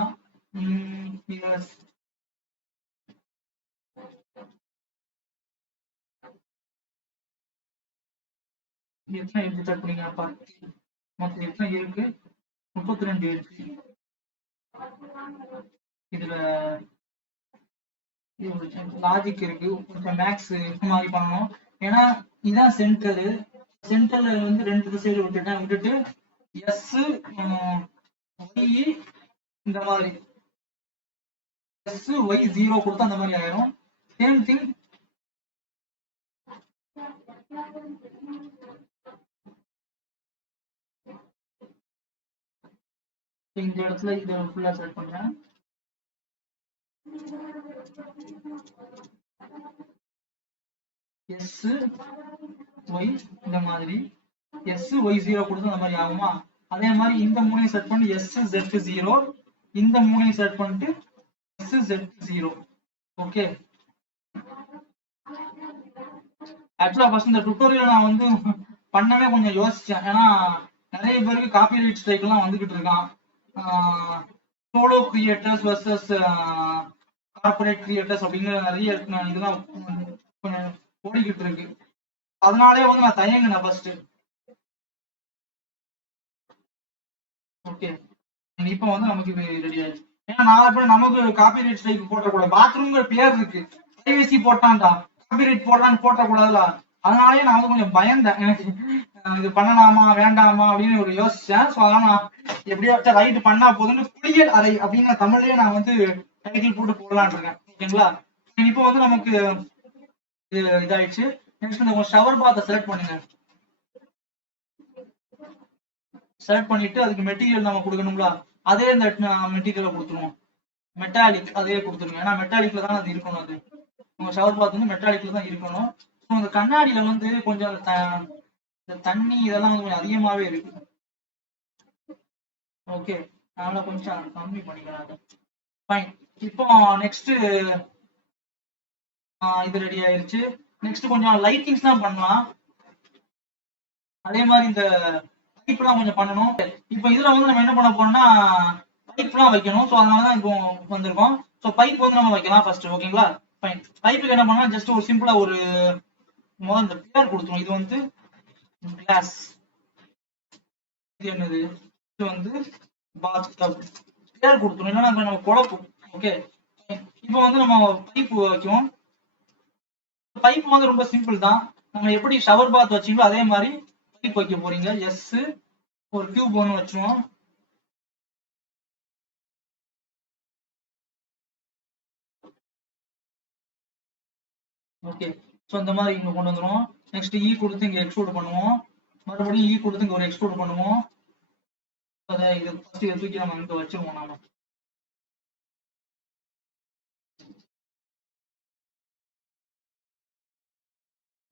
எத்தனை எழுதி ஸ்டார்ட் பண்ணீங்க? மொத்தம் எத்தனை இருக்கு? 32 இருக்கு. இதுல லாஜிக் இருக்கு, கொஞ்சம் மேக்ஸ் மாதிரி பண்ணணும். ஏன்னா இதான் சென்டர்ல வந்து 2 திசையில விட்டுட்டு எஸ் ஒய் இந்த மாதிரி எஸ் ஒய் 0 கொடுத்தா அந்த மாதிரி ஆயிரும். சேம் திங் இந்த இடத்துல இதை ஃபுல்லா செட் பண்றேன். எஸ் ஒய் இந்த மாதிரி எஸ் ஒய் 0 கொடுத்து அந்த மாதிரி ஆகுமா? அதே மாதிரி இந்த மூணையும் செட் பண்ணி எஸ் ஜெட் 0, இந்த மூணையும் செட் பண்ணிட்டு எஸ் ஜெட் 0. ஓகே, ஆக்சுவலா ஃபர்ஸ்ட் இந்த டுட்டோரியல் நான் வந்து பண்ணவே கொஞ்சம் யோசிச்சேன். ஏன்னா நிறைய பேருக்கு காப்பிரைட் ஸ்ட்ரைக் எல்லாம் வந்துகிட்டு இருக்கான். Solo creators versus corporate creators அப்படிங்கிற நிறைய இதெல்லாம் கொஞ்சம் ஓடிக்கிட்டு இருக்கு. அதனாலே வந்து நான் தயங்கினேன் ஃபர்ஸ்ட். ஓகே, இப்போ வந்து நமக்கு இது ரெடி ஆயிடுச்சு. ஏன்னா நாளை பேர் நமக்கு காப்பிரைட் ஸ்ட்ரைக் போட்டக்கூடாது. பாத்ரூம்ங்கிற பேர் இருக்கு, பிரைவசி போட்டான்டா, காப்பிரைட் போடலான்னு போட்டக்கூடாதுல. அதனாலயே நான் வந்து கொஞ்சம் பயந்தேன். எனக்கு இது பண்ணலாமா வேண்டாமா அப்படின்னு ஒரு யோசிச்சேன். ஸோ அதனால நான் எப்படியாச்சும் ரைட் பண்ணா போதுன்னு குளியல் அறை அப்படின்னு தமிழ்லயே நான் வந்து டைட்டில் போட்டு போடலான்னு இருக்கேன். ஓகேங்களா? இப்போ வந்து நமக்கு இதாயிடுச்சு. நெக்ஸ்ட் இந்த ஷவர் பாத்தை செலக்ட் பண்ணுங்க. செலக்ட் பண்ணிட்டு அதுக்கு மெட்டீரியல் நம்ம கொடுக்கணுங்களா, அதே இந்த மெட்டீரியலை கொடுத்துருவோம். மெட்டாலிக் அதே கொடுத்துருங்க. ஏன்னா மெட்டாலிக்ல தான் அது இருக்கணும். அது உங்க ஷவர் பாத் வந்து மெட்டாலிக்ல தான் இருக்கணும். ஸோ அந்த கண்ணாடியில வந்து கொஞ்சம் தண்ணி இதெல்லாம் கொஞ்சம் அதிகமாவே இருக்கு. ஓகே, அதனால கொஞ்சம் கம்மி பண்ணிக்கலாம். ஃபைன். இப்போ நெக்ஸ்ட் இது ரெடி ஆயிருச்சு. நெக்ஸ்ட் கொஞ்சம் லைட்டிங்ஸ் தான் பண்ணலாம். அதே மாதிரி இந்த பைப்லாம் கொஞ்சம் பண்ணணும். இப்போ இதுல வந்து நம்ம என்ன பண்ண போறோம்னா பைப்லாம் வைக்கணும். ஸோ அதனாலதான் இப்போ வந்திருக்கோம். ஸோ பைப் வந்து நம்ம வைக்கலாம் ஃபர்ஸ்ட். ஓகேங்களா? ஃபைன். பைப்புக்கு என்ன பண்ணலாம், ஜஸ்ட் ஒரு சிம்பிளா ஒரு முதல்ல இந்த பேர் கொடுத்துரும். இது வந்து கிளாஸ், இது என்னது, இது வந்து பாத் டப். பேர் கொடுத்துரும், இல்லைன்னா நம்ம குழப்பம். ஓகே, இப்போ வந்து நம்ம பைப் வைக்கும். பைப் வந்து ரொம்ப சிம்பிள் தான். நம்ம எப்படி ஷவர் பாத் வச்சீங்களோ அதே மாதிரி பைப் வைக்க போறீங்க. எஸ் ஒரு கியூப் ஒன்று வச்சுருவோம். ஓகே, ஸோ இந்த மாதிரி இங்க கொண்டு வந்துடும். நெக்ஸ்ட் கொடுத்து இங்க எக்ஸ்ட்ரூட் பண்ணுவோம். மறுபடியும் கொடுத்து இங்க ஒரு எக்ஸ்ட்ரூட் பண்ணுவோம். அதை இதை ஃபர்ஸ்ட் இதை தூக்கி நம்ம இங்க வச்சிருவோம். நாம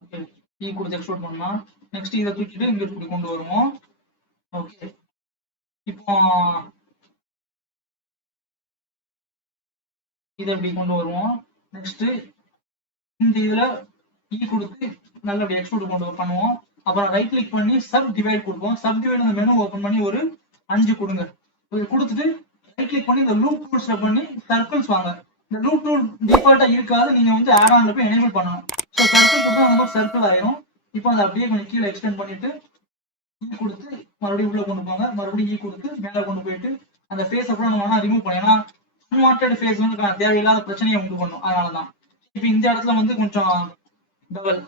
ஓகே, கொடுத்து எக்ஸ்ட்ரூட் பண்ணலாம். நெக்ஸ்ட் இதை தூக்கிட்டு இங்க இப்படி கொண்டு வருவோம். ஓகே, இப்போ இதை இப்படி கொண்டு வருவோம். நெக்ஸ்ட் இந்த இதுல கொடுத்து நல்ல அப்படி எக்ஸ்ட்ரூட் கொண்டு பண்ணுவோம். அப்புறம் ரைட் கிளிக் பண்ணி சப் டிவைட் கொடுப்போம். சப் டிவைட் அந்த மெனு ஓபன் பண்ணி ஒரு 5 கொடுங்க. கொடுத்துட்டு ரைட் கிளிக் பண்ணி இந்த லூப் டூல்ஸ்ல பண்ணி சர்க்கிள்ஸ் வாங்க. இந்த லூப் டூல் டிஃபால்ட்டா இருக்காது, நீங்க வந்து ஆட் ஆன்ல போய் எனேபிள் பண்ணணும். ஸோ சர்க்கிள் கொடுத்தா அந்த மாதிரி சர்க்கிள் ஆயிரும். இப்போ அதை அப்படியே கொஞ்சம் கீழே எக்ஸ்டெண்ட் பண்ணிட்டு கொடுத்து மறுபடியும் உள்ள கொண்டு போங்க. மறுபடியும் கொடுத்து மேலே கொண்டு போயிட்டு அந்த ஃபேஸ் அப்புறம் நம்ம ரிமூவ் பண்ணலாம். ஏன்னா அன்வான்டட் ஃபேஸ் வந்து தேவையில்லாத பிரச்சனையை உண்டு பண்ணும். அதனாலதான் இப்போ இந்த இடத்துல வந்து கொஞ்சம் டபுள்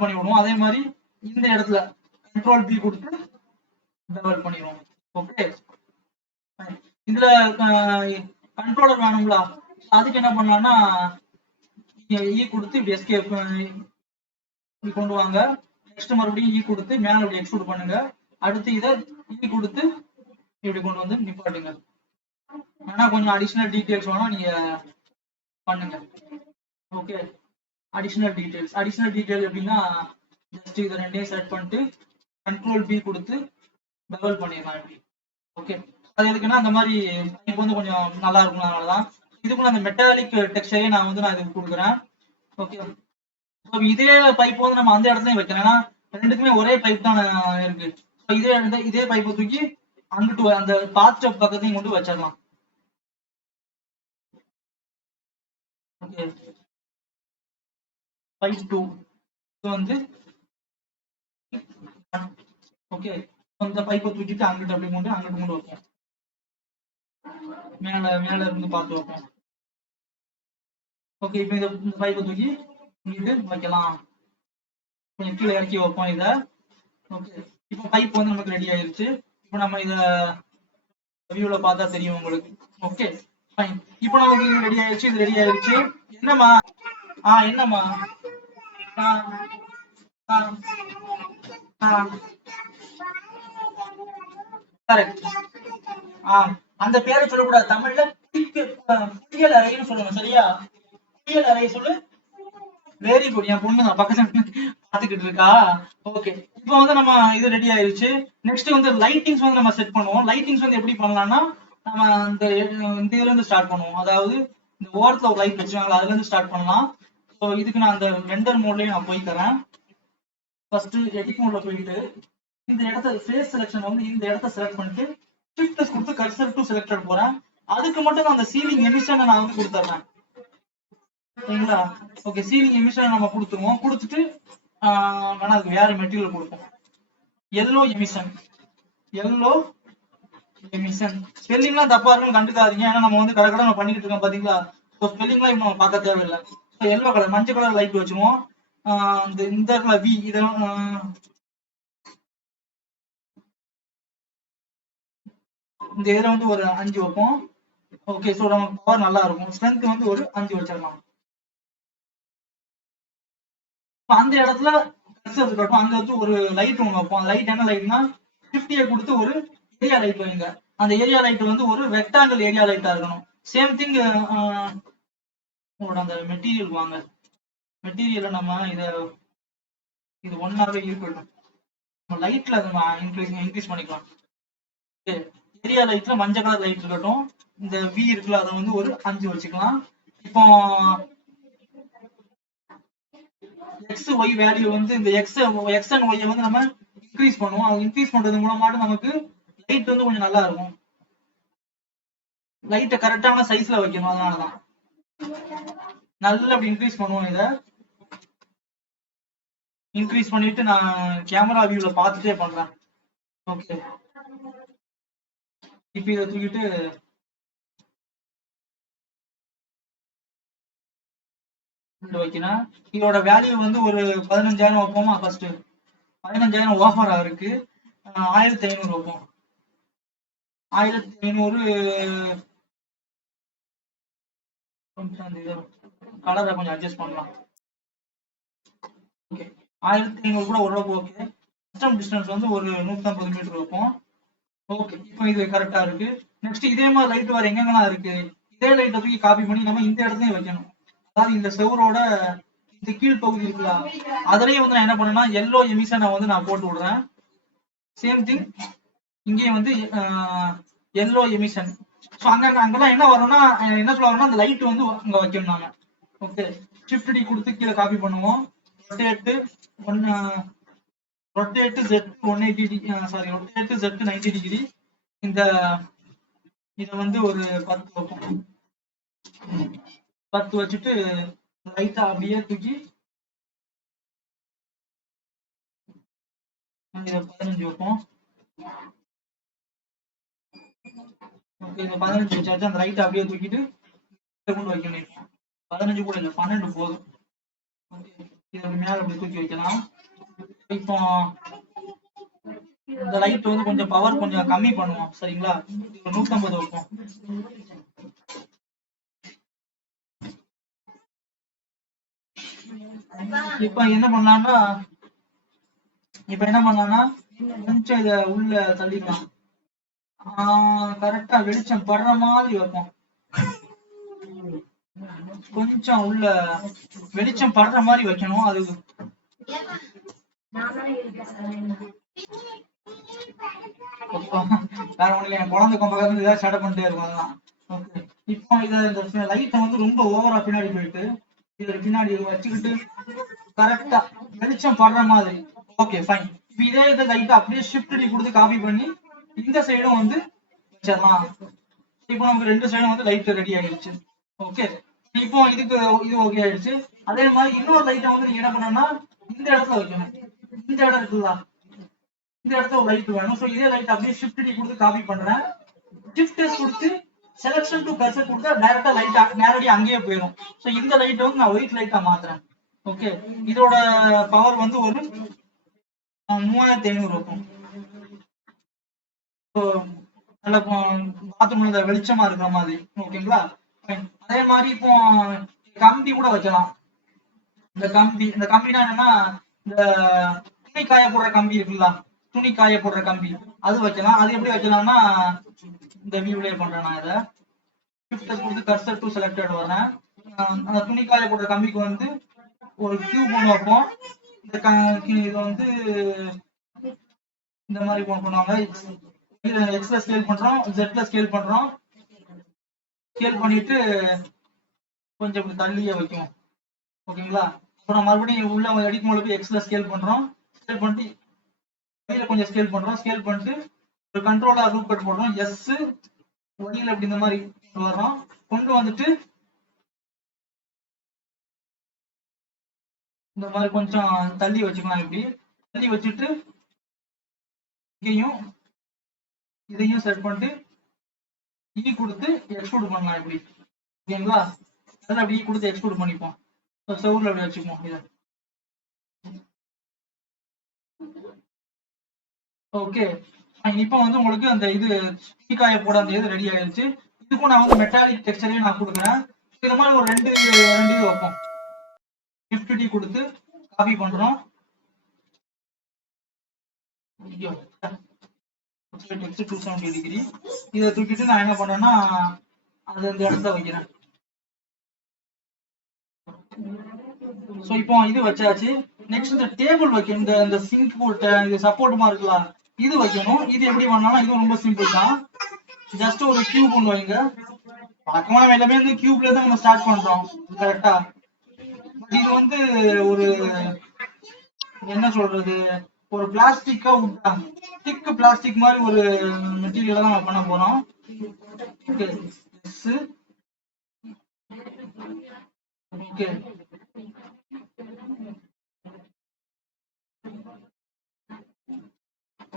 பண்ணி விடுவோம். அதே மாதிரி இந்த இடத்துல கண்ட்ரோல் பி கொடுத்து டபுள் பண்ணிடுவோம். ஓகே, இதுல கண்ட்ரோலர் வேணுங்களா, அதுக்கு என்ன பண்ணலாம்னா இ கொடுத்து இப்படி எஸ்கேப் இப்படி கொண்டு வாங்க. நெக்ஸ்ட் மறுபடியும் இ கொடுத்து மேல இப்படி எக்ஸ்ட்ரூட் பண்ணுங்க. அடுத்து இதை இ கொடுத்து இப்படி கொண்டு வந்து நிப்பாட்டுங்க. ஆனா கொஞ்சம் அடிஷனல் டீடைல்ஸ் வேணா நீங்க பண்ணுங்க. ஓகே, அடிஷனல் டீடைல் எப்படின்னா ஜஸ்ட் இதை ரெண்டையும் செலக்ட் பண்ணிட்டு கண்ட்ரோல் பி கொடுத்து டபுள் பண்ணிடலாம் இப்படி. ஓகே, அது எதுக்குன்னா அந்த மாதிரி பைப் வந்து கொஞ்சம் நல்லா இருக்கும். அதனாலதான் இதுக்குள்ள அந்த மெட்டாலிக் டெக்ஸ்டரையே நான் இதுக்கு கொடுக்குறேன். ஓகே, இதே பைப் வந்து நம்ம அந்த இடத்துலயும் வைக்கிறோம். ஏன்னா ரெண்டுக்குமே ஒரே பைப் தான் இருக்கு. இதே பைப்பை தூக்கி அங்கிட்டு அந்த பாத் டப் பக்கத்தையும் கொண்டு வச்சிடலாம். ஓகே, பைப் 2 இது வந்து ஓகே, இந்த பைப்பை தூக்கிட்டு அங்கிட்டு அப்படி கொண்டு அங்கிட்டு கொண்டு வைப்போம். மேல இருந்து பார்த்து வைப்போம். ஓகே, இப்போ இந்த பைப்பை தூக்கி இங்கிட்டு வைக்கலாம். கொஞ்சம் கீழே இறக்கி வைப்போம் இதை. ஓகே, இப்போ பைப் வந்து நமக்கு ரெடி ஆயிருச்சு. இப்போ நம்ம இதை வியூல பார்த்தா தெரியும் உங்களுக்கு. ஓகே ஃபைன், இப்போ நமக்கு இது ரெடி ஆயிருச்சு. இது ரெடி ஆயிருச்சு. என்னம்மா என்னம்மா கரெக்ட். அந்த பேரை சொல்லக்கூடாது தமிழ்ல. புயல் அறைன்னு சொல்லணும். சரியா? புயல் அறை சொல்லு. Very good. என் பொண்ணு நான் பக்கத்துல பாத்துக்கிட்டு இருக்கா. ஓகே, இப்போ வந்து நம்ம இது ரெடி ஆயிருச்சு. நெக்ஸ்ட் வந்து லைட்டிங்ஸ் வந்து நம்ம செட் பண்ணுவோம். லைட்டிங்ஸ் வந்து எப்படி பண்ணலாம்னா நம்ம இந்த இதுல இருந்து ஸ்டார்ட் பண்ணுவோம். அதாவது இந்த ஓரத்துல ஒரு லைட் வச்சுக்காங்களா, அதுல இருந்து ஸ்டார்ட் பண்ணலாம். ஸோ இதுக்கு நான் அந்த ரெண்டர் மோட்லயே நான் போய் தரேன். ஃபர்ஸ்ட் எடிட் மோட்ல போயிட்டு இந்த இடத்த ஃபேஸ் செலக்ஷன் வந்து இந்த இடத்த செலக்ட் பண்ணிட்டு ஷிஃப்ட் கொடுத்து கர்சர் டு செலக்டட் போறேன். அதுக்கு மட்டும் நான் அந்த சீலிங் எமிஷன் நான் வந்து கொடுத்துறேன். சரிங்களா? ஓகே, சீலிங் எமிஷன் நம்ம கொடுத்துருவோம். கொடுத்துட்டு வேணா அதுக்கு வேற மெட்டீரியல் கொடுப்போம். எல்லோ எமிஷன் ஸ்பெல்லிங்லாம் தப்பா இருக்குன்னு கண்டுக்காதீங்க. ஏன்னா நம்ம வந்து கடை பண்ணிக்கிட்டு இருக்கோம் பாத்தீங்களா. ஸ்பெல்லிங்லாம் இப்போ நம்ம பார்க்க தேவையில்லை. எல்லோ கலர் மஞ்சள் கலர் லைட் வச்சுருவோம். இந்த வி இதெல்லாம் இந்த இதுல வந்து ஒரு 5 வைப்போம். ஓகே, ஸோ நமக்கு பவர் நல்லா இருக்கும். ஸ்ட்ரென்த் வந்து ஒரு 5 வச்சிடலாம். அந்த இடத்துல இருக்கட்டும். அங்க வந்து ஒரு லைட் ஒன்று வைப்போம். லைட் என்ன லைட்னா 50 கொடுத்து ஒரு ஏரியா லைட் வைங்க. அந்த ஏரியா லைட் வந்து ஒரு ரெக்டாங்கிள் ஏரியா லைட்டா இருக்கணும். சேம் திங் உங்களோட அந்த மெட்டீரியல் வாங்க. மெட்டீரியலை நம்ம இது ஒன்னாவே இருக்கட்டும். லைட்ல நம்ம இன்க்ரீஸ் பண்ணிக்கலாம். ஏரியா லைட்ல மஞ்சள் கலர் லைட் இருக்கட்டும். இந்த வி இருக்குல்ல அதை வந்து ஒரு 5 வச்சுக்கலாம். இப்போ எக்ஸ் ஒய் வேல்யூ வந்து இந்த எக்ஸ் அண்ட் ஒய் வந்து நம்ம இன்க்ரீஸ் பண்ணுவோம். அது இன்க்ரீஸ் பண்றது மூலமாட்டு நமக்கு லைட் வந்து கொஞ்சம் நல்லா இருக்கும். லைட்டை கரெக்டான சைஸ்ல வைக்கணும். அதனாலதான் நல்லா அப்படி இன்க்ரீஸ் பண்ணுவோம். இதை இன்க்ரீஸ் பண்ணிட்டு நான் கேமரா வியூல பார்த்துட்டே பண்றேன். ஓகே, இப்போ இதை தூக்கிட்டு வைக்கணும். இதோட வேல்யூ வந்து ஒரு 15,000 வைப்போமா. ஃபர்ஸ்ட் 15,000 ஓஃபரா இருக்கு. 1500 வைப்போம். 1500 கலரை கொஞ்சம் அட்ஜஸ்ட் பண்ணலாம். ஓகே, 1500 கூட ஓரளவுக்கு ஓகே. கஸ்டம் டிஸ்டன்ஸ் வந்து ஒரு 150 மீட்டர் வைப்போம். ஓகே, இப்போ இது கரெக்டா இருக்கு. நெக்ஸ்ட் இதே மாதிரி லைட் வேற எங்கெங்கெல்லாம் இருக்கு. இதே லைட்டை தூக்கி காப்பி பண்ணி நம்ம இந்த இடத்துலயும் வைக்கணும். அதாவது இந்த செவரோட இந்த கீழ் பகுதி இருக்குல்ல, அதுலயே வந்து நான் என்ன பண்ணேன்னா எல்லோ எமிஷனை வந்து நான் போட்டு விடுறேன். சேம் திங் இங்கேயும் வந்து எல்லோ எமிஷன். ஸோ அங்கெல்லாம் என்ன வரும்னா என்ன சொல்ல வரும்னா அந்த லைட் வந்து அங்க வைக்கணும் நாம. ஓகே, ஷிஃப்ட் டி கொடுத்து கீழே காப்பி பண்ணுவோம். Rotate Z 180 sorry rotate Z 90 degree. இந்த இதை வந்து ஒரு 10 வைப்போம். 10 வச்சுட்டு லைட்டா அப்படியே தூக்கி இதை 15 வைப்போம். ஓகே, இந்த 15 வச்சாச்சு. அந்த லைட்டை அப்படியே தூக்கிட்டு கொண்டு வைக்கணும். 15 கூட இல்லை, 12 போதும். ஓகே, இதை மேல அப்படி தூக்கி வைக்கலாம். இப்போ இந்த லைட் வந்து கொஞ்சம் பவர் கொஞ்சம் கம்மி பண்ணுவோம். சரிங்களா? 150 வைப்போம். இப்ப என்ன பண்ணலாம்னா கொஞ்சம் இத உள்ள தள்ளிக்கலாம். கரெக்டா வெளிச்சம் படுற மாதிரி வைப்போம். கொஞ்சம் உள்ள வெளிச்சம் படுற மாதிரி வைக்கணும். அது வேற ஒண்ணு என் குழந்தை பக்கத்துல ஏதாவது ஷட பண்ணிட்டே இருக்கும். அதெல்லாம் ஓகே. இப்போ இந்த லைட்டை வந்து ரொம்ப ஓவரா பின்னாடி போயிட்டு இதை பின்னாடி வச்சுக்கிட்டு கரெக்டா வெளிச்சம் படுற மாதிரி. Okay fine. இப்போ இதே இதை லைட்டை அப்படியே ஷிஃப்ட் கொடுத்து காப்பி பண்ணி இந்த சைடும் வந்து வச்சிடலாம். இப்போ நமக்கு ரெண்டு சைடும் வந்து லைட் ரெடி ஆயிடுச்சு. ஓகே. இப்போ இது ஓகே ஆயிடுச்சு. அதே மாதிரி இன்னொரு லைட்டை வந்து நீங்க என்ன பண்ணணும்னா இந்த இடத்துல வைக்கணும். இந்த இடம் இருக்குல்ல, இந்த இடத்துல ஒரு லைட் வேணும். ஸோ இதே லைட் அப்படியே ஷிஃப்ட் கொடுத்து காப்பி பண்றேன். ஷிஃப்ட் கொடுத்து செலக்ஷன் டு கர்சர் கொடுத்தா டைரக்டா லைட் நேரடியா அங்கேயே போயிடும். ஸோ இந்த லைட் வந்து நான் ஒயிட் லைட்டா மாத்துறேன். ஓகே. இதோட பவர் வந்து ஒரு 3500 இருக்கும். நல்ல பாத்ரூம்ல வெளிச்சமா இருக்கிற மாதிரி. ஓகேங்களா? அதே மாதிரி இப்போ கம்பி கூட வைக்கலாம். இந்த கம்பினா என்னன்னா இந்த துணி காய போடுற கம்பி இருக்குல்ல, துணி காய போடுற கம்பி அது வைக்கலாம். அது எப்படி வைக்கலாம்னா இந்த வியூலயே பண்றேன். நான் இதை ஷிஃப்ட் கொடுத்து கர்சர் டு செலக்டட் வரேன். அந்த துணி காய போடுற கம்பிக்கு வந்து ஒரு கியூப் ஒன்று வைப்போம். இது வந்து இந்த மாதிரி பண்ணுவாங்க. எக்ஸ்ல ஸ்கேல் பண்றோம், ஜெட்ல ஸ்கேல் பண்றோம். ஸ்கேல் பண்ணிட்டு கொஞ்சம் இப்படி தள்ளியே வைக்கும். ஓகேங்களா? அப்புறம் மறுபடியும் உள்ள அடிக்கும்போது எக்ஸ்ல ஸ்கேல் பண்றோம். ஸ்கேல் பண்ணிட்டு வெளியில கொஞ்சம் ஸ்கேல் பண்றோம். ஸ்கேல் பண்ணிட்டு ஒரு கண்ட்ரோலா ரூட் கட் போடுறோம். எஸ் ஒடியில அப்படி இந்த மாதிரி வர்றோம். கொண்டு வந்துட்டு இந்த மாதிரி கொஞ்சம் தள்ளி வச்சுக்கலாம். இப்படி தள்ளி வச்சுட்டு இதையும் செட் பண்ணிட்டு கொடுத்து எக்ஸ்ட்ரூட் பண்ணலாம். இப்படி ஓகேங்களா? அதெல்லாம் அப்படி கொடுத்து எக்ஸ்ட்ரூட் பண்ணிப்போம். செவுர்ல அப்படி வச்சுப்போம் இதை. ஓகே. இப்போ வந்து உங்களுக்கு அந்த இது தீக்காய போட அந்த இது ரெடி ஆயிடுச்சு. இதுக்கும் நான் வந்து மெட்டாலிக் டெக்ஸ்சரையும் நான் கொடுக்குறேன். இந்த மாதிரி ஒரு ரெண்டு இது வைப்போம். டி கொடுத்து காப்பி பண்றோம். Text 270 degree. இதை தூக்கிட்டு நான் என்ன பண்றேன்னா அது அந்த இடத்துல வைக்கிறேன். சோ இப்போ இது வச்சாச்சு. நெக்ஸ்ட் இந்த டேபிள் வைக்கணும். இந்த சிங்க் போட்ட இது சப்போர்ட்டுமா இருக்கலாம், இது வைக்கணும். இது எப்படி பண்ணலாம்? இது ரொம்ப சிம்பிள் தான். ஜஸ்ட் ஒரு கியூப் ஒன்று வைங்க. வழக்கமான எல்லாமே வந்து கியூப்ல தான் நம்ம ஸ்டார்ட் பண்றோம். கரெக்டா? பட் இது வந்து ஒரு என்ன சொல்றது, ஒரு பிளாஸ்டிக்கா விட்டாங்க. திக் பிளாஸ்டிக் மாதிரி ஒரு மெட்டீரியல் தான் நம்ம பண்ண போறோம். ஓகே.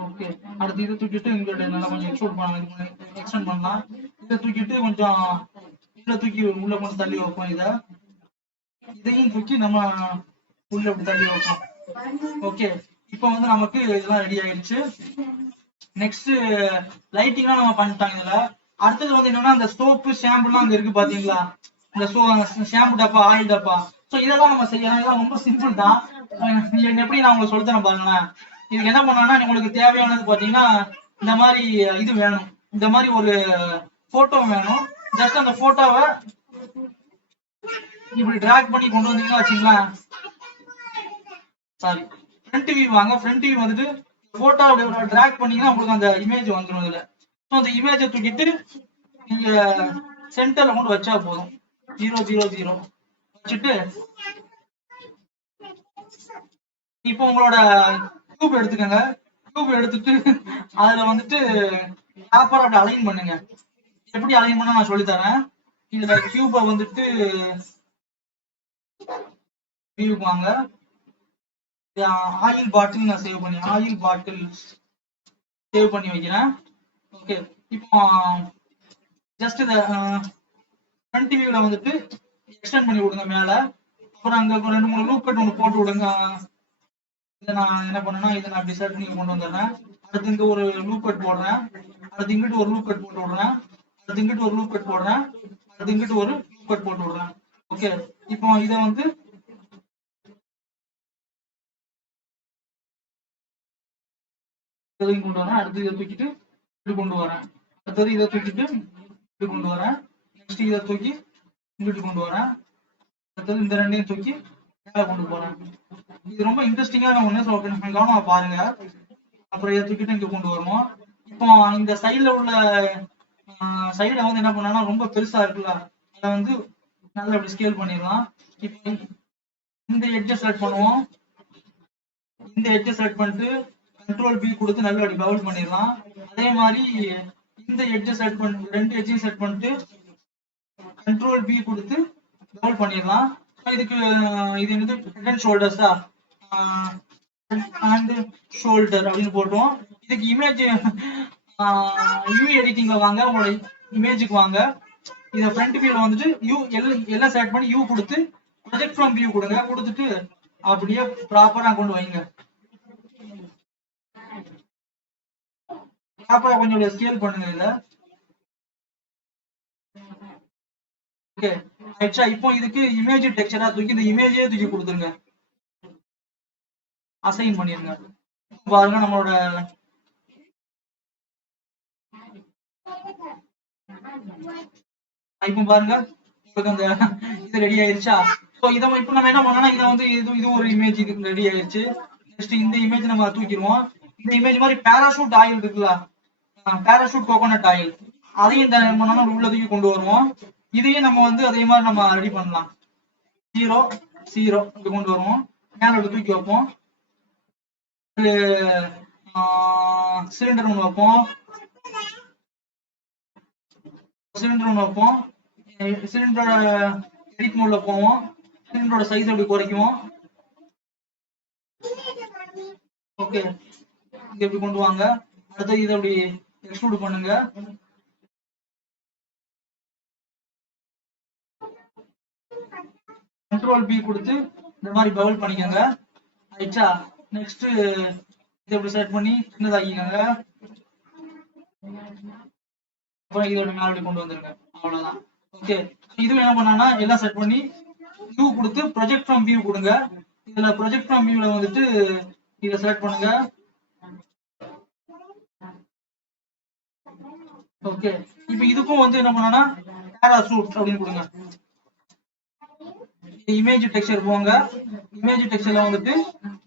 ஓகே. அடுத்து இதை தூக்கிட்டு இங்க நல்லா கொஞ்சம் எக்ஸ்டெண்ட் பண்ணலாம். இதை தூக்கிட்டு கொஞ்சம் உள்ள தூக்கி உள்ள கொஞ்சம் தள்ளி வைப்போம். இதையும் தூக்கி நம்ம உள்ள இப்படி தள்ளி வைப்போம். ஓகே. இப்போ வந்து நமக்கு இதெல்லாம் ரெடி ஆயிடுச்சு. நெக்ஸ்ட் லைட்டிங்லாம் நம்ம பண்ணிட்டாங்க. இதுல அடுத்தது வந்து என்னன்னா இந்த சோப்பு ஷாம்புலாம் அங்க இருக்கு பாத்தீங்களா, இந்த ஷாம்பு டப்பா, ஆயில் டப்பா. ஸோ இதெல்லாம் நம்ம செய்யலாம். இதெல்லாம் ரொம்ப சிம்பிள் தான். எப்படி நான் உங்களுக்கு சொல்லித்தரேன் பாருங்களேன். இதுக்கு என்ன பண்ணாங்கன்னா உங்களுக்கு தேவையானது பாத்தீங்கன்னா இந்த மாதிரி இது வேணும். இந்த மாதிரி ஒரு போட்டோ வேணும். ஜஸ்ட் அந்த போட்டோவை இப்படி டிராக் பண்ணி கொண்டு வந்தீங்கன்னா வச்சுங்களேன். சாரி, ஃப்ரண்ட் வியூ வாங்க. ஃப்ரண்ட் வியூ வந்துட்டு போட்டோ அப்படி டிராக் பண்ணீங்கன்னா உங்களுக்கு அந்த இமேஜ் வந்துடும். இதுல ஸோ அந்த இமேஜை தூக்கிட்டு நீங்க சென்டர்ல கொண்டு வச்சா போதும். 000 வச்சுட்டு இப்போ உங்களோட கியூப் எடுத்துக்கோங்க. கியூப் எடுத்துட்டு அதுல வந்துட்டு ப்ராப்பரா அப்படி அலைன் பண்ணுங்க. எப்படி அலைன் பண்ண நான் சொல்லி தரேன். இதுல கியூபை வந்துட்டு வியூக்கு வாங்க. ஆயில் பாட்டில் நான் சேவ் பண்ணி வைக்கிறேன். ஓகே. இப்போ ஜஸ்ட் இந்த ஃப்ரண்ட் வியூல வந்துட்டு எக்ஸ்டெண்ட் பண்ணி விடுங்க மேல. அப்புறம் அங்க 2-3 லூப் கட் ஒன்று போட்டு விடுங்க. இதை நான் என்ன பண்ணேன்னா இதை நான் டிசைட் பண்ணி கொண்டு வந்துடுறேன். அடுத்து இங்க ஒரு லூப் கட் போடுறேன். அடுத்து இங்கிட்டு ஒரு லூப் கட் போட்டு விடுறேன். அடுத்து இங்கிட்டு ஒரு லூப் கட் போடுறேன். அடுத்து இங்கிட்டு ஒரு லூப் கட் போட்டு விடுறேன். ஓகே. இப்போ இதை வந்து இதையும் கொண்டு வரேன். அடுத்து இதை தூக்கிட்டு இப்படி கொண்டு வரேன். அடுத்தது இதை தூக்கிட்டு இப்படி கொண்டு வரேன். நெக்ஸ்ட் இதை தூக்கி இங்கிட்டு கொண்டு வரேன். அடுத்தது இந்த ரெண்டையும் தூக்கி மேல கொண்டு போறேன். இது ரொம்ப இன்ட்ரெஸ்டிங்கான ஒண்ணு. ஸோ கவனமா பாருங்க. அப்புறம் இதை தூக்கிட்டு இங்க கொண்டு வருவோம். இப்போ இந்த சைடுல உள்ள சைட வந்து என்ன பண்ணா ரொம்ப பெருசா இருக்குல்ல, அதை வந்து நல்லா அப்படி ஸ்கேல் பண்ணிடலாம். இப்போ இந்த எட்ஜை செலக்ட் பண்ணுவோம். இந்த எட்ஜை செலக்ட் பண்ணிட்டு கண்ட்ரோல் பி கொடுத்து நல்லா அப்படி பவுல் பண்ணிடலாம். அதே மாதிரி இந்த எட்ஜை செலக்ட் பண்ணி ரெண்டு எட்ஜையும் செலக்ட் பண்ணிட்டு கண்ட்ரோல் பி கொடுத்து பவுல் பண்ணிடலாம். இதுக்கு இது என்னது ஹெட் அண்ட் ஷோல்டர்ஸா, ஹேண்ட் ஷோல்டர் அப்படின்னு போட்டோம். இதுக்கு இமேஜ் யூவி எடிட்டிங்ல வாங்க, உங்களோட இமேஜுக்கு வாங்க. இதை ஃப்ரண்ட் வியூல வந்துட்டு யூ எல்லாம் செலக்ட் பண்ணி யூ கொடுத்து ப்ரொஜெக்ட் ஃப்ரம் வியூ கொடுங்க. கொடுத்துட்டு அப்படியே ப்ராப்பரா கொண்டு வைங்க. ப்ராப்பரா கொஞ்சம் ஸ்கேல் பண்ணுங்க இத. ஓகே ஆயிடுச்சா? இப்போ இதுக்கு இமேஜ் டெக்ஸ்சரா தூக்கி இந்த இமேஜே தூக்கி கொடுத்துருங்க, அசைன் பண்ணிருங்க. பாருங்க நம்மளோட இப்போ பாருங்க உங்களுக்கு அந்த இது ரெடி ஆயிருச்சா? ஸோ இதை இப்போ நம்ம என்ன பண்ணோம்னா இதை வந்து இது ஒரு இமேஜ் ரெடி ஆயிருச்சு. நெக்ஸ்ட் இந்த இமேஜ் நம்ம தூக்கிடுவோம். இந்த இமேஜ் மாதிரி பேராஷூட் ஆயில் இருக்குல்ல, பேராஷூட் கோகோனட் ஆயில், அதையும் இந்த பண்ணோம்னா உள்ள தூக்கி கொண்டு வருவோம். இதையும் நம்ம வந்து அதே மாதிரி நம்ம ரெடி பண்ணலாம். 0 0 இப்படி கொண்டு வருவோம். மேல தூக்கி வைப்போம். சிலிண்டர் ஒன்று வைப்போம். சிலிண்டரோட எடிட் மோட்ல போவோம். சிலிண்டரோட சைஸ் அப்படி குறைக்குவோம். ஓகே இங்க எப்படி கொண்டு வாங்க. அடுத்து இதை அப்படி எக்ஸ்ட்ரூட் பண்ணுங்க. கண்ட்ரோல் பி கொடுத்து இந்த மாதிரி பவுல் பண்ணிக்கோங்க. ஆயிடுச்சா? நெக்ஸ்ட் இதை எப்படி செட் பண்ணி சின்னதாக்கிக்கோங்க. அப்புறம் இதோட மேல அப்படி கொண்டு வந்துருங்க. அவ்வளவுதான். ஓகே இதுவும் என்ன பண்ணா எல்லாம் செட் பண்ணி வியூ கொடுத்து ப்ரொஜெக்ட் ஃப்ரம் வியூ கொடுங்க. இதுல ப்ரொஜெக்ட் ஃப்ரம் வியூல வந்துட்டு இதை செலக்ட் பண்ணுங்க. ஓகே இப்போ இதுக்கும் வந்து என்ன பண்ணா பேராசூட் அப்படின்னு கொடுங்க. இமேஜ் டெக்ஸ்சர் போங்க. இமேஜ் டெக்ஸ்சர்ல வந்துட்டு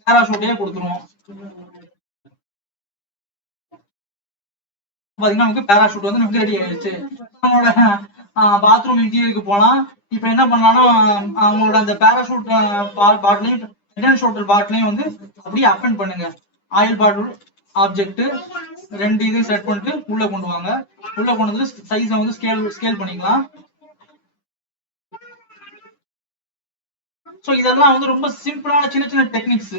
பேராசூட்டே கொடுத்துருவோம். பாத்தீங்கன்னா நமக்கு பேராஷூட் வந்து நமக்கு ரெடி ஆயிடுச்சு. நம்மளோட பாத்ரூம் இன்டீரியருக்கு போலாம். இப்போ என்ன பண்ணலாம்னா அவங்களோட அந்த பேராஷூட் பாட்டிலையும் ஹெட் அண்ட் ஷோல்டர் பாட்டிலையும் வந்து அப்படியே அப்பெண்ட் பண்ணுங்க. ஆயில் பாட்டில் ஆப்ஜெக்ட் ரெண்டு இதையும் செட் பண்ணிட்டு உள்ள கொண்டு வாங்க. உள்ள கொண்டு வந்து சைஸை வந்து ஸ்கேல் பண்ணிக்கலாம். ஸோ இதெல்லாம் வந்து ரொம்ப சிம்பிளான சின்ன சின்ன டெக்னிக்ஸ்.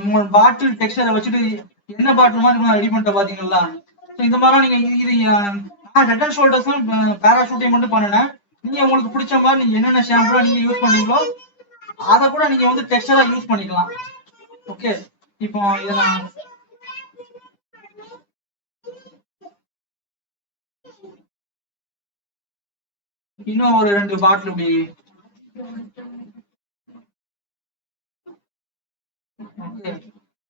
உங்களோட பாட்டில் டெக்ஸ்டரை வச்சுட்டு என்ன பாட்டில் மாதிரி ரெடி பண்ணிட்ட பாத்தீங்களா? இந்த மாதிரி நீங்க இது ஹெட் அண்ட் ஷோல்டர்ஸ் பேராஷூட்டையும் மட்டும் பண்ணினேன். நீங்க உங்களுக்கு பிடிச்ச மாதிரி நீங்க என்னென்ன ஷாம்பு நீங்க யூஸ் பண்ணீங்களோ அதை கூட நீங்க வந்து டெக்ஸ்டரா யூஸ் பண்ணிக்கலாம். ஓகே இப்போ இதை நான் இன்னும் ஒரு 2 பாட்டில் இப்படி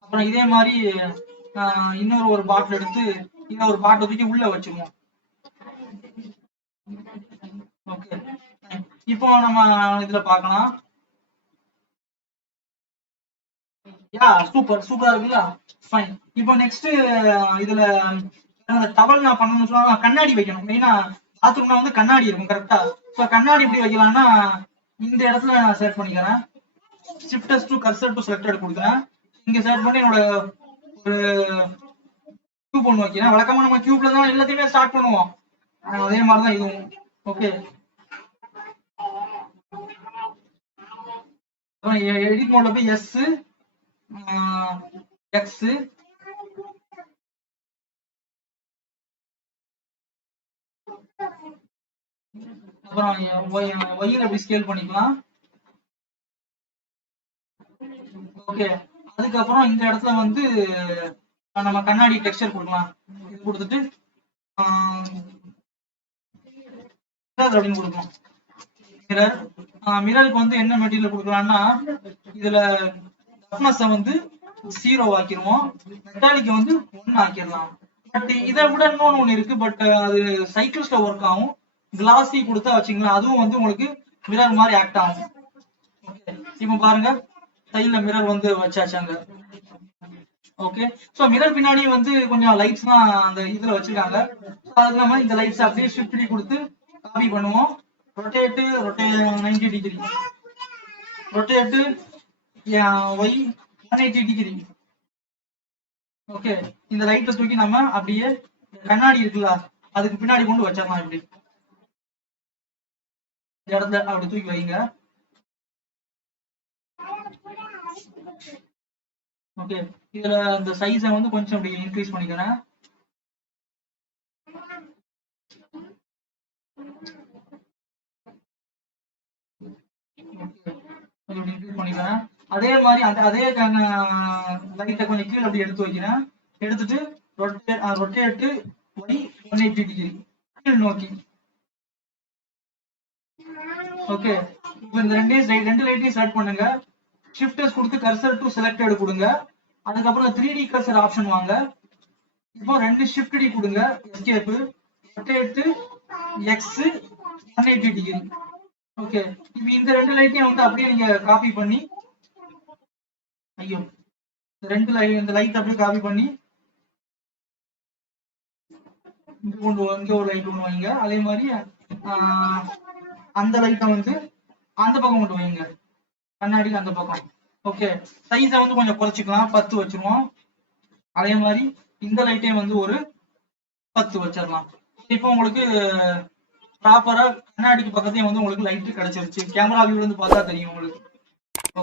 அப்புறம் இதே மாதிரி இன்னொரு ஒரு பாட்டில் எடுத்து இன்னொரு பாட்டில் தூக்கி உள்ள வச்சிருவோம். ஓகே இப்போ நம்ம இதுல பார்க்கலாம். யா சூப்பரா இருக்குல்ல? ஃபைன். இப்போ நெக்ஸ்ட் இதுல டவல் நான் பண்ணணும்னு சொன்னா கண்ணாடி வைக்கணும். மெயினா பாத்ரூம்ல வந்து கண்ணாடி இருக்கும் கரெக்டா? ஸோ கண்ணாடி எப்படி வைக்கலாம்னா இந்த இடத்துல நான் செலக்ட் பண்ணிக்கிறேன். Shift to cursor to selected கொடுக்குறேன். இங்க செலக்ட் பண்ணி என்னோட ஒரு கியூப் ஒன்று வைக்கிறேன். வழக்கமா நம்ம கியூப்ல தான் எல்லாத்தையுமே ஸ்டார்ட் பண்ணுவோம். அதே மாதிரிதான் இதுவும். ஓகே எடிட் மோட்ல போய் எஸ் எக்ஸ் அப்புறம் ஒய்யில எப்படி ஸ்கேல் பண்ணிக்கலாம். ஓகே அதுக்கப்புறம் இந்த இடத்துல வந்து நம்ம கண்ணாடி டெக்ஸ்சர் கொடுக்கலாம். இது கொடுத்துட்டு அப்படின்னு கொடுக்கலாம். மிரருக்கு வந்து என்ன மெட்டீரியல் கொடுக்கலாம்னா இதுல ரஃப்னஸ் வந்து 0 ஆக்கிடுவோம், மெட்டாலிக் வந்து 1 ஆக்கிடலாம். பட் இதை விட இன்னொன்னு ஒண்ணு இருக்கு, பட் அது சைக்கிள்ஸ்ல ஒர்க் ஆகும். கிளாசி கொடுத்தா வச்சுங்களேன், அதுவும் வந்து உங்களுக்கு மிரர் மாதிரி ஆக்ட் ஆகும். இப்ப பாருங்க, சைட்ல மிரர் வந்து வச்சாச்சாங்க. ஓகே, சோ மிரர் பின்னாடி வந்து கொஞ்சம் லைட்ஸ்லாம் அந்த இதுல வச்சிருக்காங்க. அதுக்கு நம்ம இந்த லைட்ஸ் அப்படியே ஷிஃப்ட் கொடுத்து காப்பி பண்ணுவோம். Rotate 90 degree, rotate Y 180 degree. Okay, இந்த லைட்டை தூக்கி நம்ம அப்படியே கண்ணாடி இருக்குல்ல அதுக்கு பின்னாடி கொண்டு வச்சிடலாம். இப்படி இந்த இடத்துல அப்படி தூக்கி வைங்க. ஓகே, இதுல இந்த சைஸை வந்து கொஞ்சம் அப்படி இன்க்ரீஸ் பண்ணிக்கிறேன். கொஞ்சம் இன்க்ரீஸ் பண்ணிக்கிறேன். அதே மாதிரி அதே லைட்டை கொஞ்சம் கீழே அப்படி எடுத்து வைக்கிறேன். எடுத்துட்டு ரொட்டேட் ஒய் 180 டிகிரி கீழ் நோக்கி. ஓகே, இப்போ இந்த ரெண்டு லைட்டையும் செலக்ட் பண்ணுங்க. ஷிஃப்ட் கொடுத்து கர்சர் டு செலக்டட் கொடுங்க. அதுக்கப்புறம் 3D கர்சர் ஆப்ஷன் வாங்க. இப்போ 2 ஷிஃப்ட் டி கொடுங்க, escape, rotate X 180 degree. Okay, இப்போ இந்த ரெண்டு லைட்டையும் வந்து அப்படியே நீங்க காப்பி பண்ணி, ஐயோ இந்த லைட் அப்படியே காப்பி பண்ணி இங்க ஒரு லைட் ஒன்று வைங்க. அதே மாதிரி அந்த லைட்டை வந்து அந்த பக்கம் கொண்டு வைங்க, கண்ணாடிக்கு அந்த பக்கம். ஓகே, சைஸை வந்து கொஞ்சம் குறைச்சிக்கலாம், 10 வச்சிருவோம். அதே மாதிரி இந்த லைட்டையும் வந்து ஒரு 10 வச்சிடலாம். இப்போ உங்களுக்கு ப்ராப்பரா கண்ணாடிக்கு பக்கத்தையும் வந்து உங்களுக்கு லைட் கிடைச்சிருச்சு. கேமரா வியூ வந்து பார்த்தா தெரியும் உங்களுக்கு.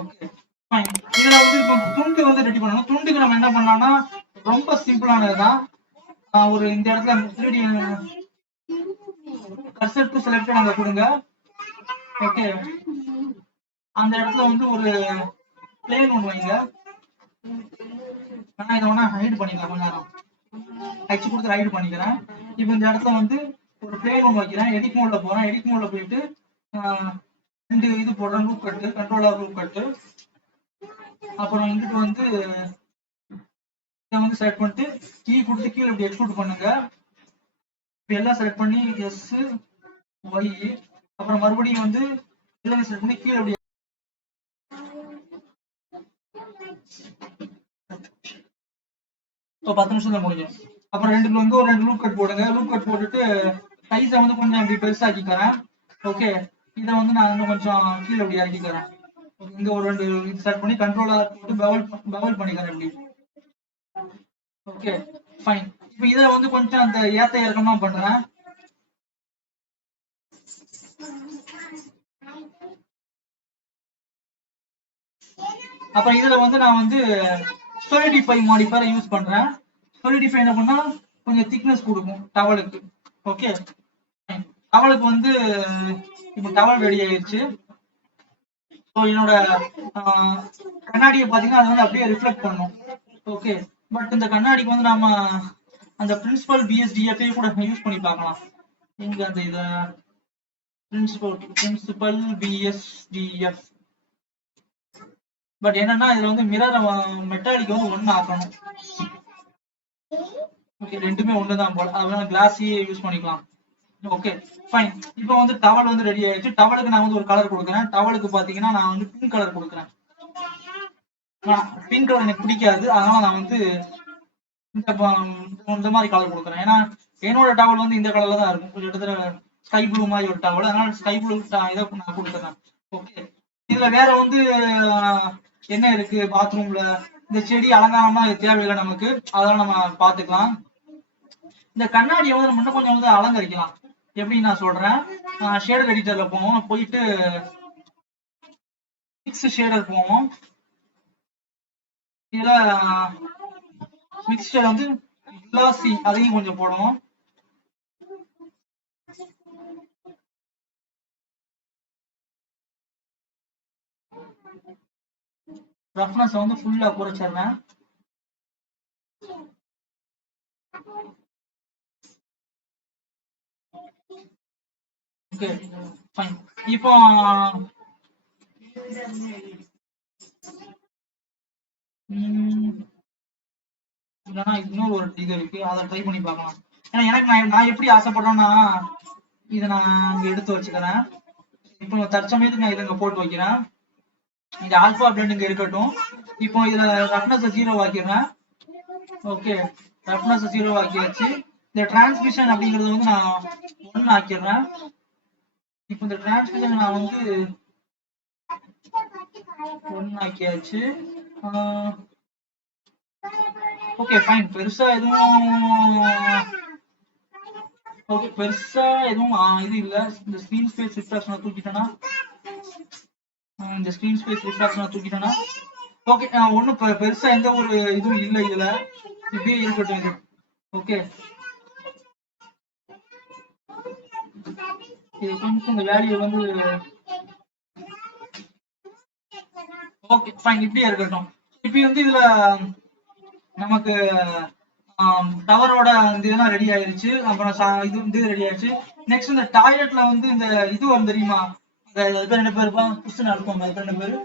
Okay, fine. இதுல வந்து இப்போ துண்டு வந்து ரெடி பண்ணணும். துண்டுக்கு நம்ம என்ன பண்ணலாம்னா ரொம்ப சிம்பிளானதுதான். ஒரு இந்த இடத்துல 3D கர்சர் டு செலக்ட் அங்க கொடுங்க. ஓகே, அந்த இடத்துல வந்து ஒரு பிளேன் ஒன்று வைங்க. ஆனா இதை வேணா ஹைட் பண்ணிக்கலாம் கொஞ்ச நேரம், ஹைட் கொடுத்து ஹைட் பண்ணிக்கிறேன். இப்போ இந்த இடத்துல வந்து ஒரு பிளேன் ஒன்று வைக்கிறேன். எடிட் மோட்ல போறேன். எடிட் மோட்ல போயிட்டு ரெண்டு இது போடுறேன், லூப் கட்டு, கண்ட்ரோலர் லூப் கட்டு. அப்புறம் இங்கிட்டு வந்து இதை வந்து செலக்ட் பண்ணிட்டு கீ கொடுத்து கீழே இப்படி எக்ஸ்போர்ட் பண்ணுங்க. இப்போ எல்லாம் செலக்ட் பண்ணி எஸ் ஒய், அப்புறம் மறுபடியும் வந்து எல்லாம் செலக்ட் பண்ணி கீழே இப்படி இப்போ 10 நிமிஷத்துல முடியும். அப்புறம் ஒரு ரெண்டு லூப் கட் போடுங்க. லூப் கட் போட்டுட்டு சைஸை வந்து கொஞ்சம் இப்படி பெருசாக்கிக்கிறேன். ஓகே, இதை வந்து நான் இன்னும் கொஞ்சம் கீழே இப்படி இறக்கிக்கிறேன். இங்க ஒரு ரெண்டு செலக்ட் பண்ணி கண்ட்ரோலர் போட்டு பவல் பண்ணிக்கிறேன் இப்படி. Okay, fine. இப்போ இதை வந்து கொஞ்சம் அந்த ஏத்த இறக்கமா பண்றேன். அப்புறம் இதுல வந்து நான் வந்து solidify மாடிஃபையர் யூஸ் பண்றேன். solidify என்ன பண்ணா கொஞ்சம் திக்னஸ் கொடுக்கும் டவலுக்கு. ஓகே, டவலுக்கு வந்து இப்போ டவல் ரெடி ஆயிடுச்சு. ஸோ என்னோட கண்ணாடியை பார்த்தீங்கன்னா அதை வந்து அப்படியே ரிஃப்ளெக்ட் பண்ணும். ஓகே, பட் இந்த கண்ணாடிக்கு வந்து நாம அந்த பிரின்சிபல் பிஎஸ்டிஎஃப் கூட யூஸ் பண்ணி பார்க்கலாம். இங்க அந்த இதை பிரின்சிபல் பிஎஸ்டிஎஃப், பட் என்னன்னா இதுல வந்து மிரர் மெட்டாலிக் வந்து 1 ஆக்கணும். ஓகே, ரெண்டுமே ஒண்ணுதான் போல, அதனால கிளாஸியே யூஸ் பண்ணிக்கலாம். Okay, fine. இப்போ வந்து டவல் வந்து ரெடி ஆயிடுச்சு. டவலுக்கு நான் வந்து ஒரு கலர் கொடுக்குறேன். டவலுக்கு பாத்தீங்கன்னா நான் வந்து பிங்க் கலர் கொடுக்குறேன். பிங்க் கலர் எனக்கு பிடிக்காது, அதனால நான் வந்து இந்த மாதிரி கலர் கொடுக்குறேன். ஏன்னா என்னோட டவல் வந்து இந்த கலர்ல தான் இருக்கும், கொஞ்சம் இடத்துல ஸ்கை ப்ளூ மாதிரி ஒரு டவல், அதனால ஸ்கை ப்ளூ இதை நான் கொடுக்குறேன். ஓகே, இதுல வேற வந்து என்ன இருக்கு பாத்ரூம்ல, இந்த செடி அலங்காரமா தேவையில்லை நமக்கு, அதெல்லாம் நம்ம பாத்துக்கலாம். இந்த கண்ணாடியை வந்து நம்ம இன்னும் கொஞ்சம் வந்து அலங்கரிக்கலாம். எப்படி நான் சொல்றேன், ஷேடர் எடிட்டர்ல போவோம், போயிட்டு மிக்ஸ் ஷேடர் போவோம். இதுல மிக்ஸ் ஷேடர் வந்து கிளாசி, அதையும் கொஞ்சம் போடுவோம். ரஃப்னஸ் வந்து ஃபுல்லா குறைச்சிடுறேன். Okay, fine. இப்போ இல்லைன்னா இன்னொரு ஒரு இது இருக்கு, அதை ட்ரை பண்ணி பார்க்கலாம். ஏன்னா எனக்கு நான் எப்படி ஆசைப்படுறேன்னா, இதை நான் இங்க எடுத்து வச்சுக்கிறேன். இப்போ தற்சமயத்துக்கு நான் இதை இங்க போட்டு வைக்கிறேன். இந்த ஆல்பா பிளண்ட் இங்க இருக்கட்டும். இப்போ இதுல ரஃப்னஸ் 0 ஆக்கிடுறேன். ஓகே, ரஃப்னஸ் 0 ஆக்கியாச்சு. இந்த டிரான்ஸ்மிஷன் அப்படிங்கறது வந்து நான் 1 ஆக்கிடுறேன். இப்போ இந்த டிரான்ஸ்மிஷன் நான் வந்து 1 ஆக்கியாச்சு. Okay fine. பெருசா எதுவும் இது இல்ல. இந்த ஸ்கிரீன் ஸ்பேஸ் ரிஃப்ராக்ஷனை தூக்கிட்டேனா ஓகே, ஒன்றும் பெருசா எந்த ஒரு இதுவும் இல்லை இதுல. இப்படியே இருக்கட்டும் இது. ஓகே, இது கொஞ்சம் இந்த வேல்யூ வந்து ஓகே ஃபைன், இப்படியே இருக்கட்டும். இப்ப வந்து இதுல நமக்கு டவரோட இந்த இதெல்லாம் ரெடி ஆயிருச்சு. அப்புறம் இது வந்து ரெடி ஆயிருச்சு. நெக்ஸ்ட் இந்த டாய்லெட்ல வந்து இந்த இது வரும் தெரியுமா, ரெண்டு பேர் இருக்கும், ரெண்டு பேரு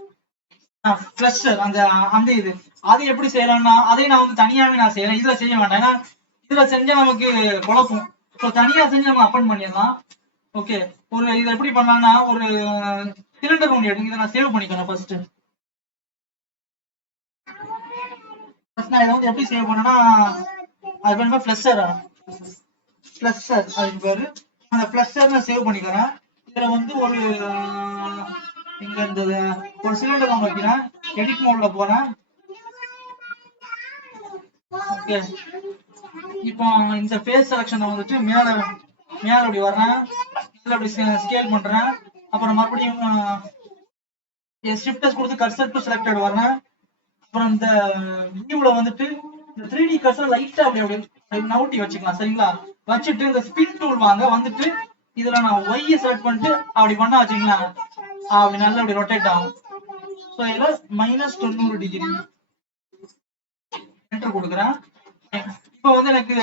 ஃபிளஷர், அந்த அந்த இது அது எப்படி செய்யலாம்னா, அதையும் நான் வந்து தனியாவே நான் செய்யறேன். இதுல செய்ய வேண்டாம், ஏன்னா இதுல செஞ்சா நமக்கு குழப்பம். ஸோ தனியா செஞ்சு நம்ம அப்பன் பண்ணிடலாம். ஓகே, ஒரு இதை எப்படி பண்ணலாம்னா, ஒரு சிலிண்டர் ஒன்று எடுங்க. இதை நான் சேவ் பண்ணிக்கிறேன் ஃபர்ஸ்ட். நான் இதை வந்து எப்படி சேவ் பண்ணேன்னா, அது பேர் ஃபிளஷரா, ஃபிளஷர் அதுக்கு பேரு. அந்த ஃபிளஷர் நான் சேவ் பண்ணிக்கிறேன். இதுல வந்து ஒரு இங்க இந்த ஒரு சிலிண்டர் ஒன்று வைக்கிறேன். எடிட் மோட்ல போறேன். ஓகே, இப்போ இந்த ஃபேஸ் செலக்ஷனை வந்துட்டு மேல அப்படி வர்றேன். இதுல அப்படி ஸ்கேல் பண்றேன். அப்புறம் மறுபடியும் ஷிஃப்ட் கொடுத்து கர்சர் டு செலக்டட் வர்றேன். அப்புறம் இந்த வியூல வந்துட்டு இந்த 3D கர்சர் லைட்டா அப்படி நவுட்டி வச்சுக்கலாம். சரிங்களா, வச்சுட்டு இந்த ஸ்பின் டூல் வாங்க வந்துட்டு இதுல நான் ஒய் செலக்ட் பண்ணிட்டு அப்படி பண்ணா வச்சுங்களா, அப்படி நல்லா அப்படி ரொட்டேட் ஆகும். ஸோ இதுல -90° என்டர் கொடுக்குறேன். இப்போ வந்து எனக்கு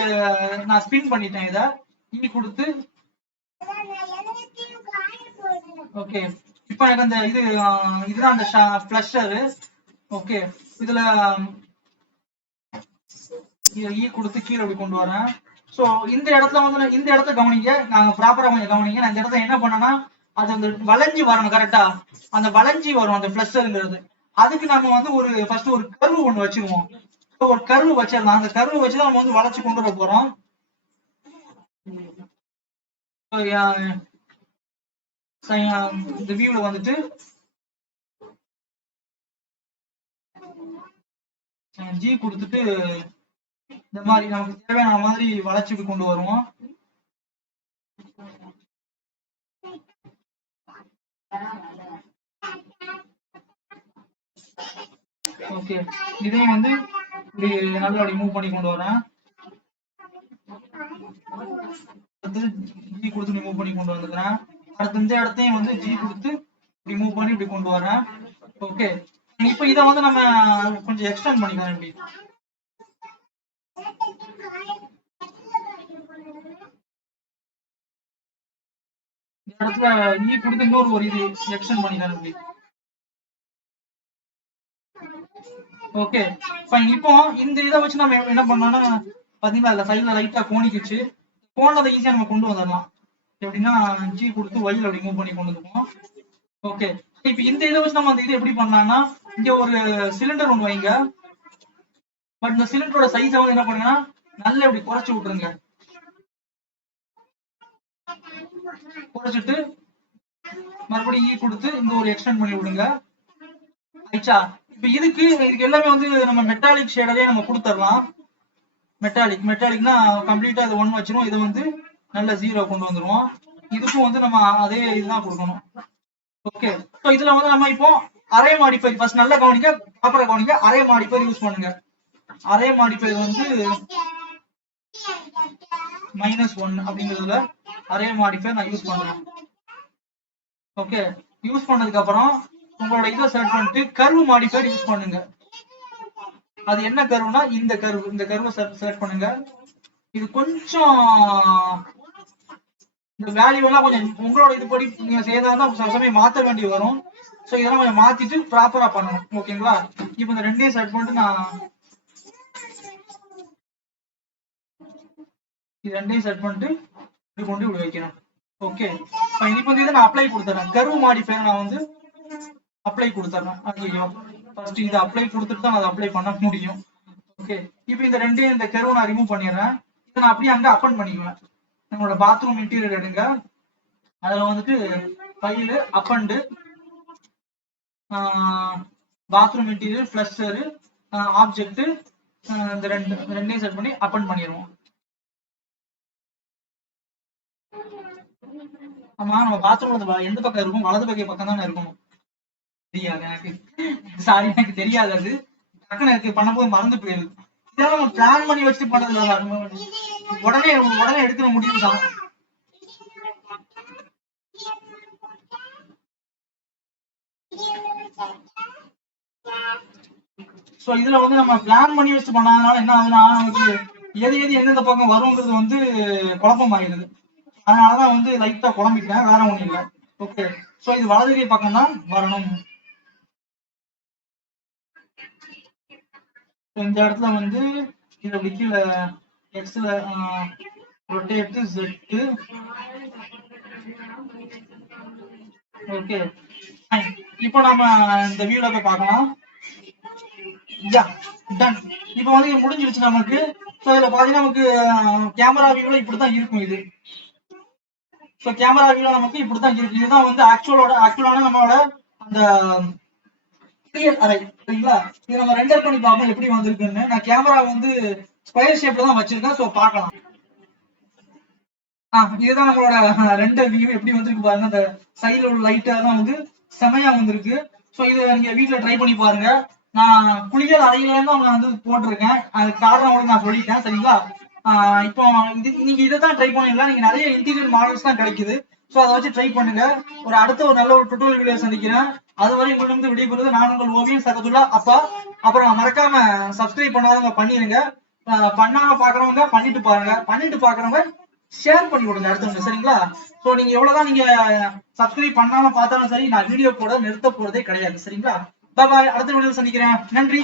நான் ஸ்பின் பண்ணிட்டேன். இதை இனி கொடுத்து ஓகே, இப்போ எனக்கு அந்த இதுதான் அந்த ஃபிளஷர். ஓகே, இதுல கொடுத்து கீழே அப்படி கொண்டு வரேன். ஸோ இந்த இடத்துல வந்து இந்த இடத்த கவனிங்க, நாங்க ப்ராப்பரா கொஞ்சம் கவனிங்க. நான் இந்த இடத்துல என்ன பண்ணேன்னா, அது அந்த வளைஞ்சி வரணும் கரெக்டா, அந்த வளைஞ்சி வரும் அந்த ஃபிளஷர்ங்கிறது. அதுக்கு நம்ம வந்து ஃபர்ஸ்ட் ஒரு கர்வு ஒன்று வச்சிருவோம். ஒரு கர்வு வச்சிடலாம். அந்த கர்வு வச்சுதான் நம்ம வந்து வளைச்சு கொண்டு வர போறோம். இந்த வியூல வந்துட்டு ஜி கொடுத்துட்டு இந்த மாதிரி நமக்கு தேவையான மாதிரி வளைச்சுட்டு கொண்டு வருவோம். ஓகே, இதையும் வந்து இப்படி நல்லா அப்படி மூவ் பண்ணி கொண்டு வரேன். அடுத்து ஜி கொடுத்து மூவ் பண்ணி கொண்டு வந்துக்கிறேன். அடுத்து இந்த இடத்தையும் வந்து ஜி கொடுத்து இப்படி மூவ் பண்ணி இப்படி கொண்டு வரேன். ஓகே, இப்ப இதை வந்து நம்ம கொஞ்சம் எக்ஸ்டெண்ட் பண்ணிக்கலாம். இப்படி இந்த இடத்துல இ கொடுத்து இன்னொரு இது எக்ஸ்டெண்ட் பண்ணிக்கலாம். இப்படி ஓகே ஃபைன். இப்போ இந்த இதை வச்சு நம்ம என்ன பண்ணோம்னா, பாத்தீங்களா அதுல சைட்ல லைட்டா கோணிக்குச்சு. கோணதை ஈஸியா நம்ம கொண்டு வந்துடலாம். எப்படின்னா ஜி கொடுத்து ஒயில் அப்படி மூவ் பண்ணி கொண்டு வந்துருவோம். ஓகே, இப்ப இந்த இதை வச்சு நம்ம அந்த இது எப்படி பண்ணலாம்னா, இங்க ஒரு சிலிண்டர் ஒன்று வைங்க. பட் இந்த சிலிண்டரோட சைஸை வந்து என்ன பண்ணுங்கன்னா, நல்லா இப்படி குறைச்சு விட்டுருங்க. குறைச்சிட்டு மறுபடியும் இ கொடுத்து இந்த ஒரு எக்ஸ்டெண்ட் பண்ணி விடுங்க. ஆயிடுச்சா? இப்ப இதுக்கு எல்லாமே வந்து நம்ம மெட்டாலிக் ஷேடரே நம்ம கொடுத்துடலாம். மெட்டாலிக்னா கம்ப்ளீட்டா இது 1 வச்சிரும். இதை வந்து நல்ல 0 கொண்டு வந்துருவோம். இதுக்கும் வந்து நம்ம அதே இதுதான் கொடுக்கணும். ஓகே, ஸோ இதுல வந்து நம்ம இப்போ அரே மாடிஃபையர் ஃபர்ஸ்ட் நல்லா கவனிக்க, ப்ராப்பரா கவனிக்க. அரே மாடிஃபையர் யூஸ் பண்ணுங்க. அரே மாடிஃபையர் வந்து -1 அப்படிங்கிறதுல அரே மாடிஃபையர் நான் யூஸ் பண்றேன். ஓகே, யூஸ் பண்ணதுக்கு அப்புறம் உங்களோட இதை செலக்ட் பண்ணிட்டு கர்வ் மாடிஃபையர் யூஸ் பண்ணுங்க. அது என்ன கர்வ்னா இந்த கர்வை செலக்ட் பண்ணுங்க. இது கொஞ்சம் இந்த வேல்யூ எல்லாம் கொஞ்சம் உங்களோட இது படி நீங்க செய்யறதா சில சமயம் மாத்த வேண்டி வரும். சோ இதெல்லாம் கொஞ்சம் மாத்திட்டு ப்ராப்பரா பண்ணணும். ஓகேங்களா? இப்போ இந்த ரெண்டையும் செட் பண்ணிட்டு நான் இது ரெண்டையும் செட் பண்ணிட்டு இது கொண்டு இப்படி வைக்கிறேன். ஓகே, இப்போ வந்து இதை நான் அப்ளை கொடுத்துறேன். கர்வ் மாடிஃபையர் நான் வந்து அப்ளை கொடுத்துறேன். ஐயோ, ஃபர்ஸ்ட் இதை அப்ளை கொடுத்துட்டு தான் அதை அப்ளை பண்ண முடியும். ஓகே, இப்போ இந்த ரெண்டையும் இந்த கர்வ் நான் ரிமூவ் பண்ணிடுறேன். இதை நான் அப்படியே அங்கே அப்பன் பண்ணிக்குவேன். நம்மளோட பாத்ரூம் இன்டீரியர் எடுங்க. அதுல வந்துட்டு ஃபைலு அப்பண்டு பாத்ரூம் இன்டீரியர் ஃபிளஸ்டர் ஆப்ஜெக்ட் இந்த ரெண்டையும் செட் பண்ணி அப்பன் பண்ணிடுவோம். ஆமா, நம்ம பாத்ரூம்ல எந்த பக்கம் இருக்கும்? வலது பக்கம் தானே இருக்கும். தெரியாது எனக்கு, சாரி எனக்கு தெரியாது. அது டக்குனு எனக்கு பண்ணும்போது மறந்து போயிடுது. இதெல்லாம் நம்ம பிளான் பண்ணி வச்சுட்டு பண்ணதுல உடனே உடனே எடுக்கிற முடிவு தான். சோ இதுல வந்து நம்ம பிளான் பண்ணி வச்சு பண்ணாதனால என்ன ஆகுதுன்னா நமக்கு எது எந்தெந்த பக்கம் வருங்கிறது வந்து குழப்பம் ஆயிடுது. அதனாலதான் வந்து லைட்டா குழம்பிட்டேன், வேற ஒண்ணும் இல்லை. ஓகே, சோ இது வலதுகை பக்கம் தான் வரணும். இந்த இடத்துல வந்து இதை கீழே எக்ஸ்ல ரொட்டேட் செட்டு. ஓகே, இப்போ நம்ம இந்த வியூல போய் பார்க்கலாம். டன். இப்போ வந்து இது முடிஞ்சிருச்சு நமக்கு. ஸோ இதுல பாத்தீங்கன்னா நமக்கு கேமரா வியூல இப்படித்தான் இருக்கும் இது. ஸோ கேமரா வியூல நமக்கு இப்படித்தான் இருக்கு. இதுதான் வந்து ஆக்சுவலான நம்மளோட அந்த கிளியர் அறை. சரிங்களா? இது நம்ம ரெண்டர் பண்ணி பார்ப்போம் எப்படி வந்திருக்குன்னு. நான் கேமரா வந்து ஸ்கொயர் ஷேப்ல தான் வச்சிருக்கேன். ஸோ பார்க்கலாம். இதுதான் நம்மளோட ரெண்டர் வியூ எப்படி வந்திருக்கு பாருங்க. அந்த சைடுல உள்ள லைட் எல்லாம் வந்து செமையா வந்திருக்கு. ஸோ இதை நீங்க வீட்டுல ட்ரை பண்ணி பாருங்க. நான் குளியல் அறையில தான் நான் வந்து போட்டிருக்கேன். அது காரணம் கூட நான் சொல்லிட்டேன். சரிங்களா? இப்போ நீங்க இதை தான் ட்ரை பண்ணிடலாம். நீங்க நிறைய இன்டீரியர் மாடல்ஸ் தான் கிடைக்குது. ஸோ அதை வச்சு ட்ரை பண்ணுங்க. அடுத்த ஒரு நல்ல ஒரு டுட்டோரியல் வீடியோ சந்திக்கிறேன். அதுவரை உங்களிடம் விடைபெறுவது நான் உங்கள் ஓவியம் சகதுல்லா அப்பா. அப்புறம் மறக்காம சப்ஸ்கிரைப் பண்ணாதவங்க பண்ணிருங்க. பண்ணாம பாக்குறவங்க பண்ணிட்டு பாருங்க. பண்ணிட்டு பாக்குறவங்க ஷேர் பண்ணி விடுங்க அடுத்தவங்க. சரிங்களா? சோ நீங்க எவ்வளவுதான் நீங்க சப்ஸ்கிரைப் பண்ணாம பார்த்தாலும் சரி, நான் வீடியோ போட நிறுத்த போறதே கிடையாது. சரிங்களா? பாய், அடுத்த வீடியோ சந்திக்கிறேன். நன்றி.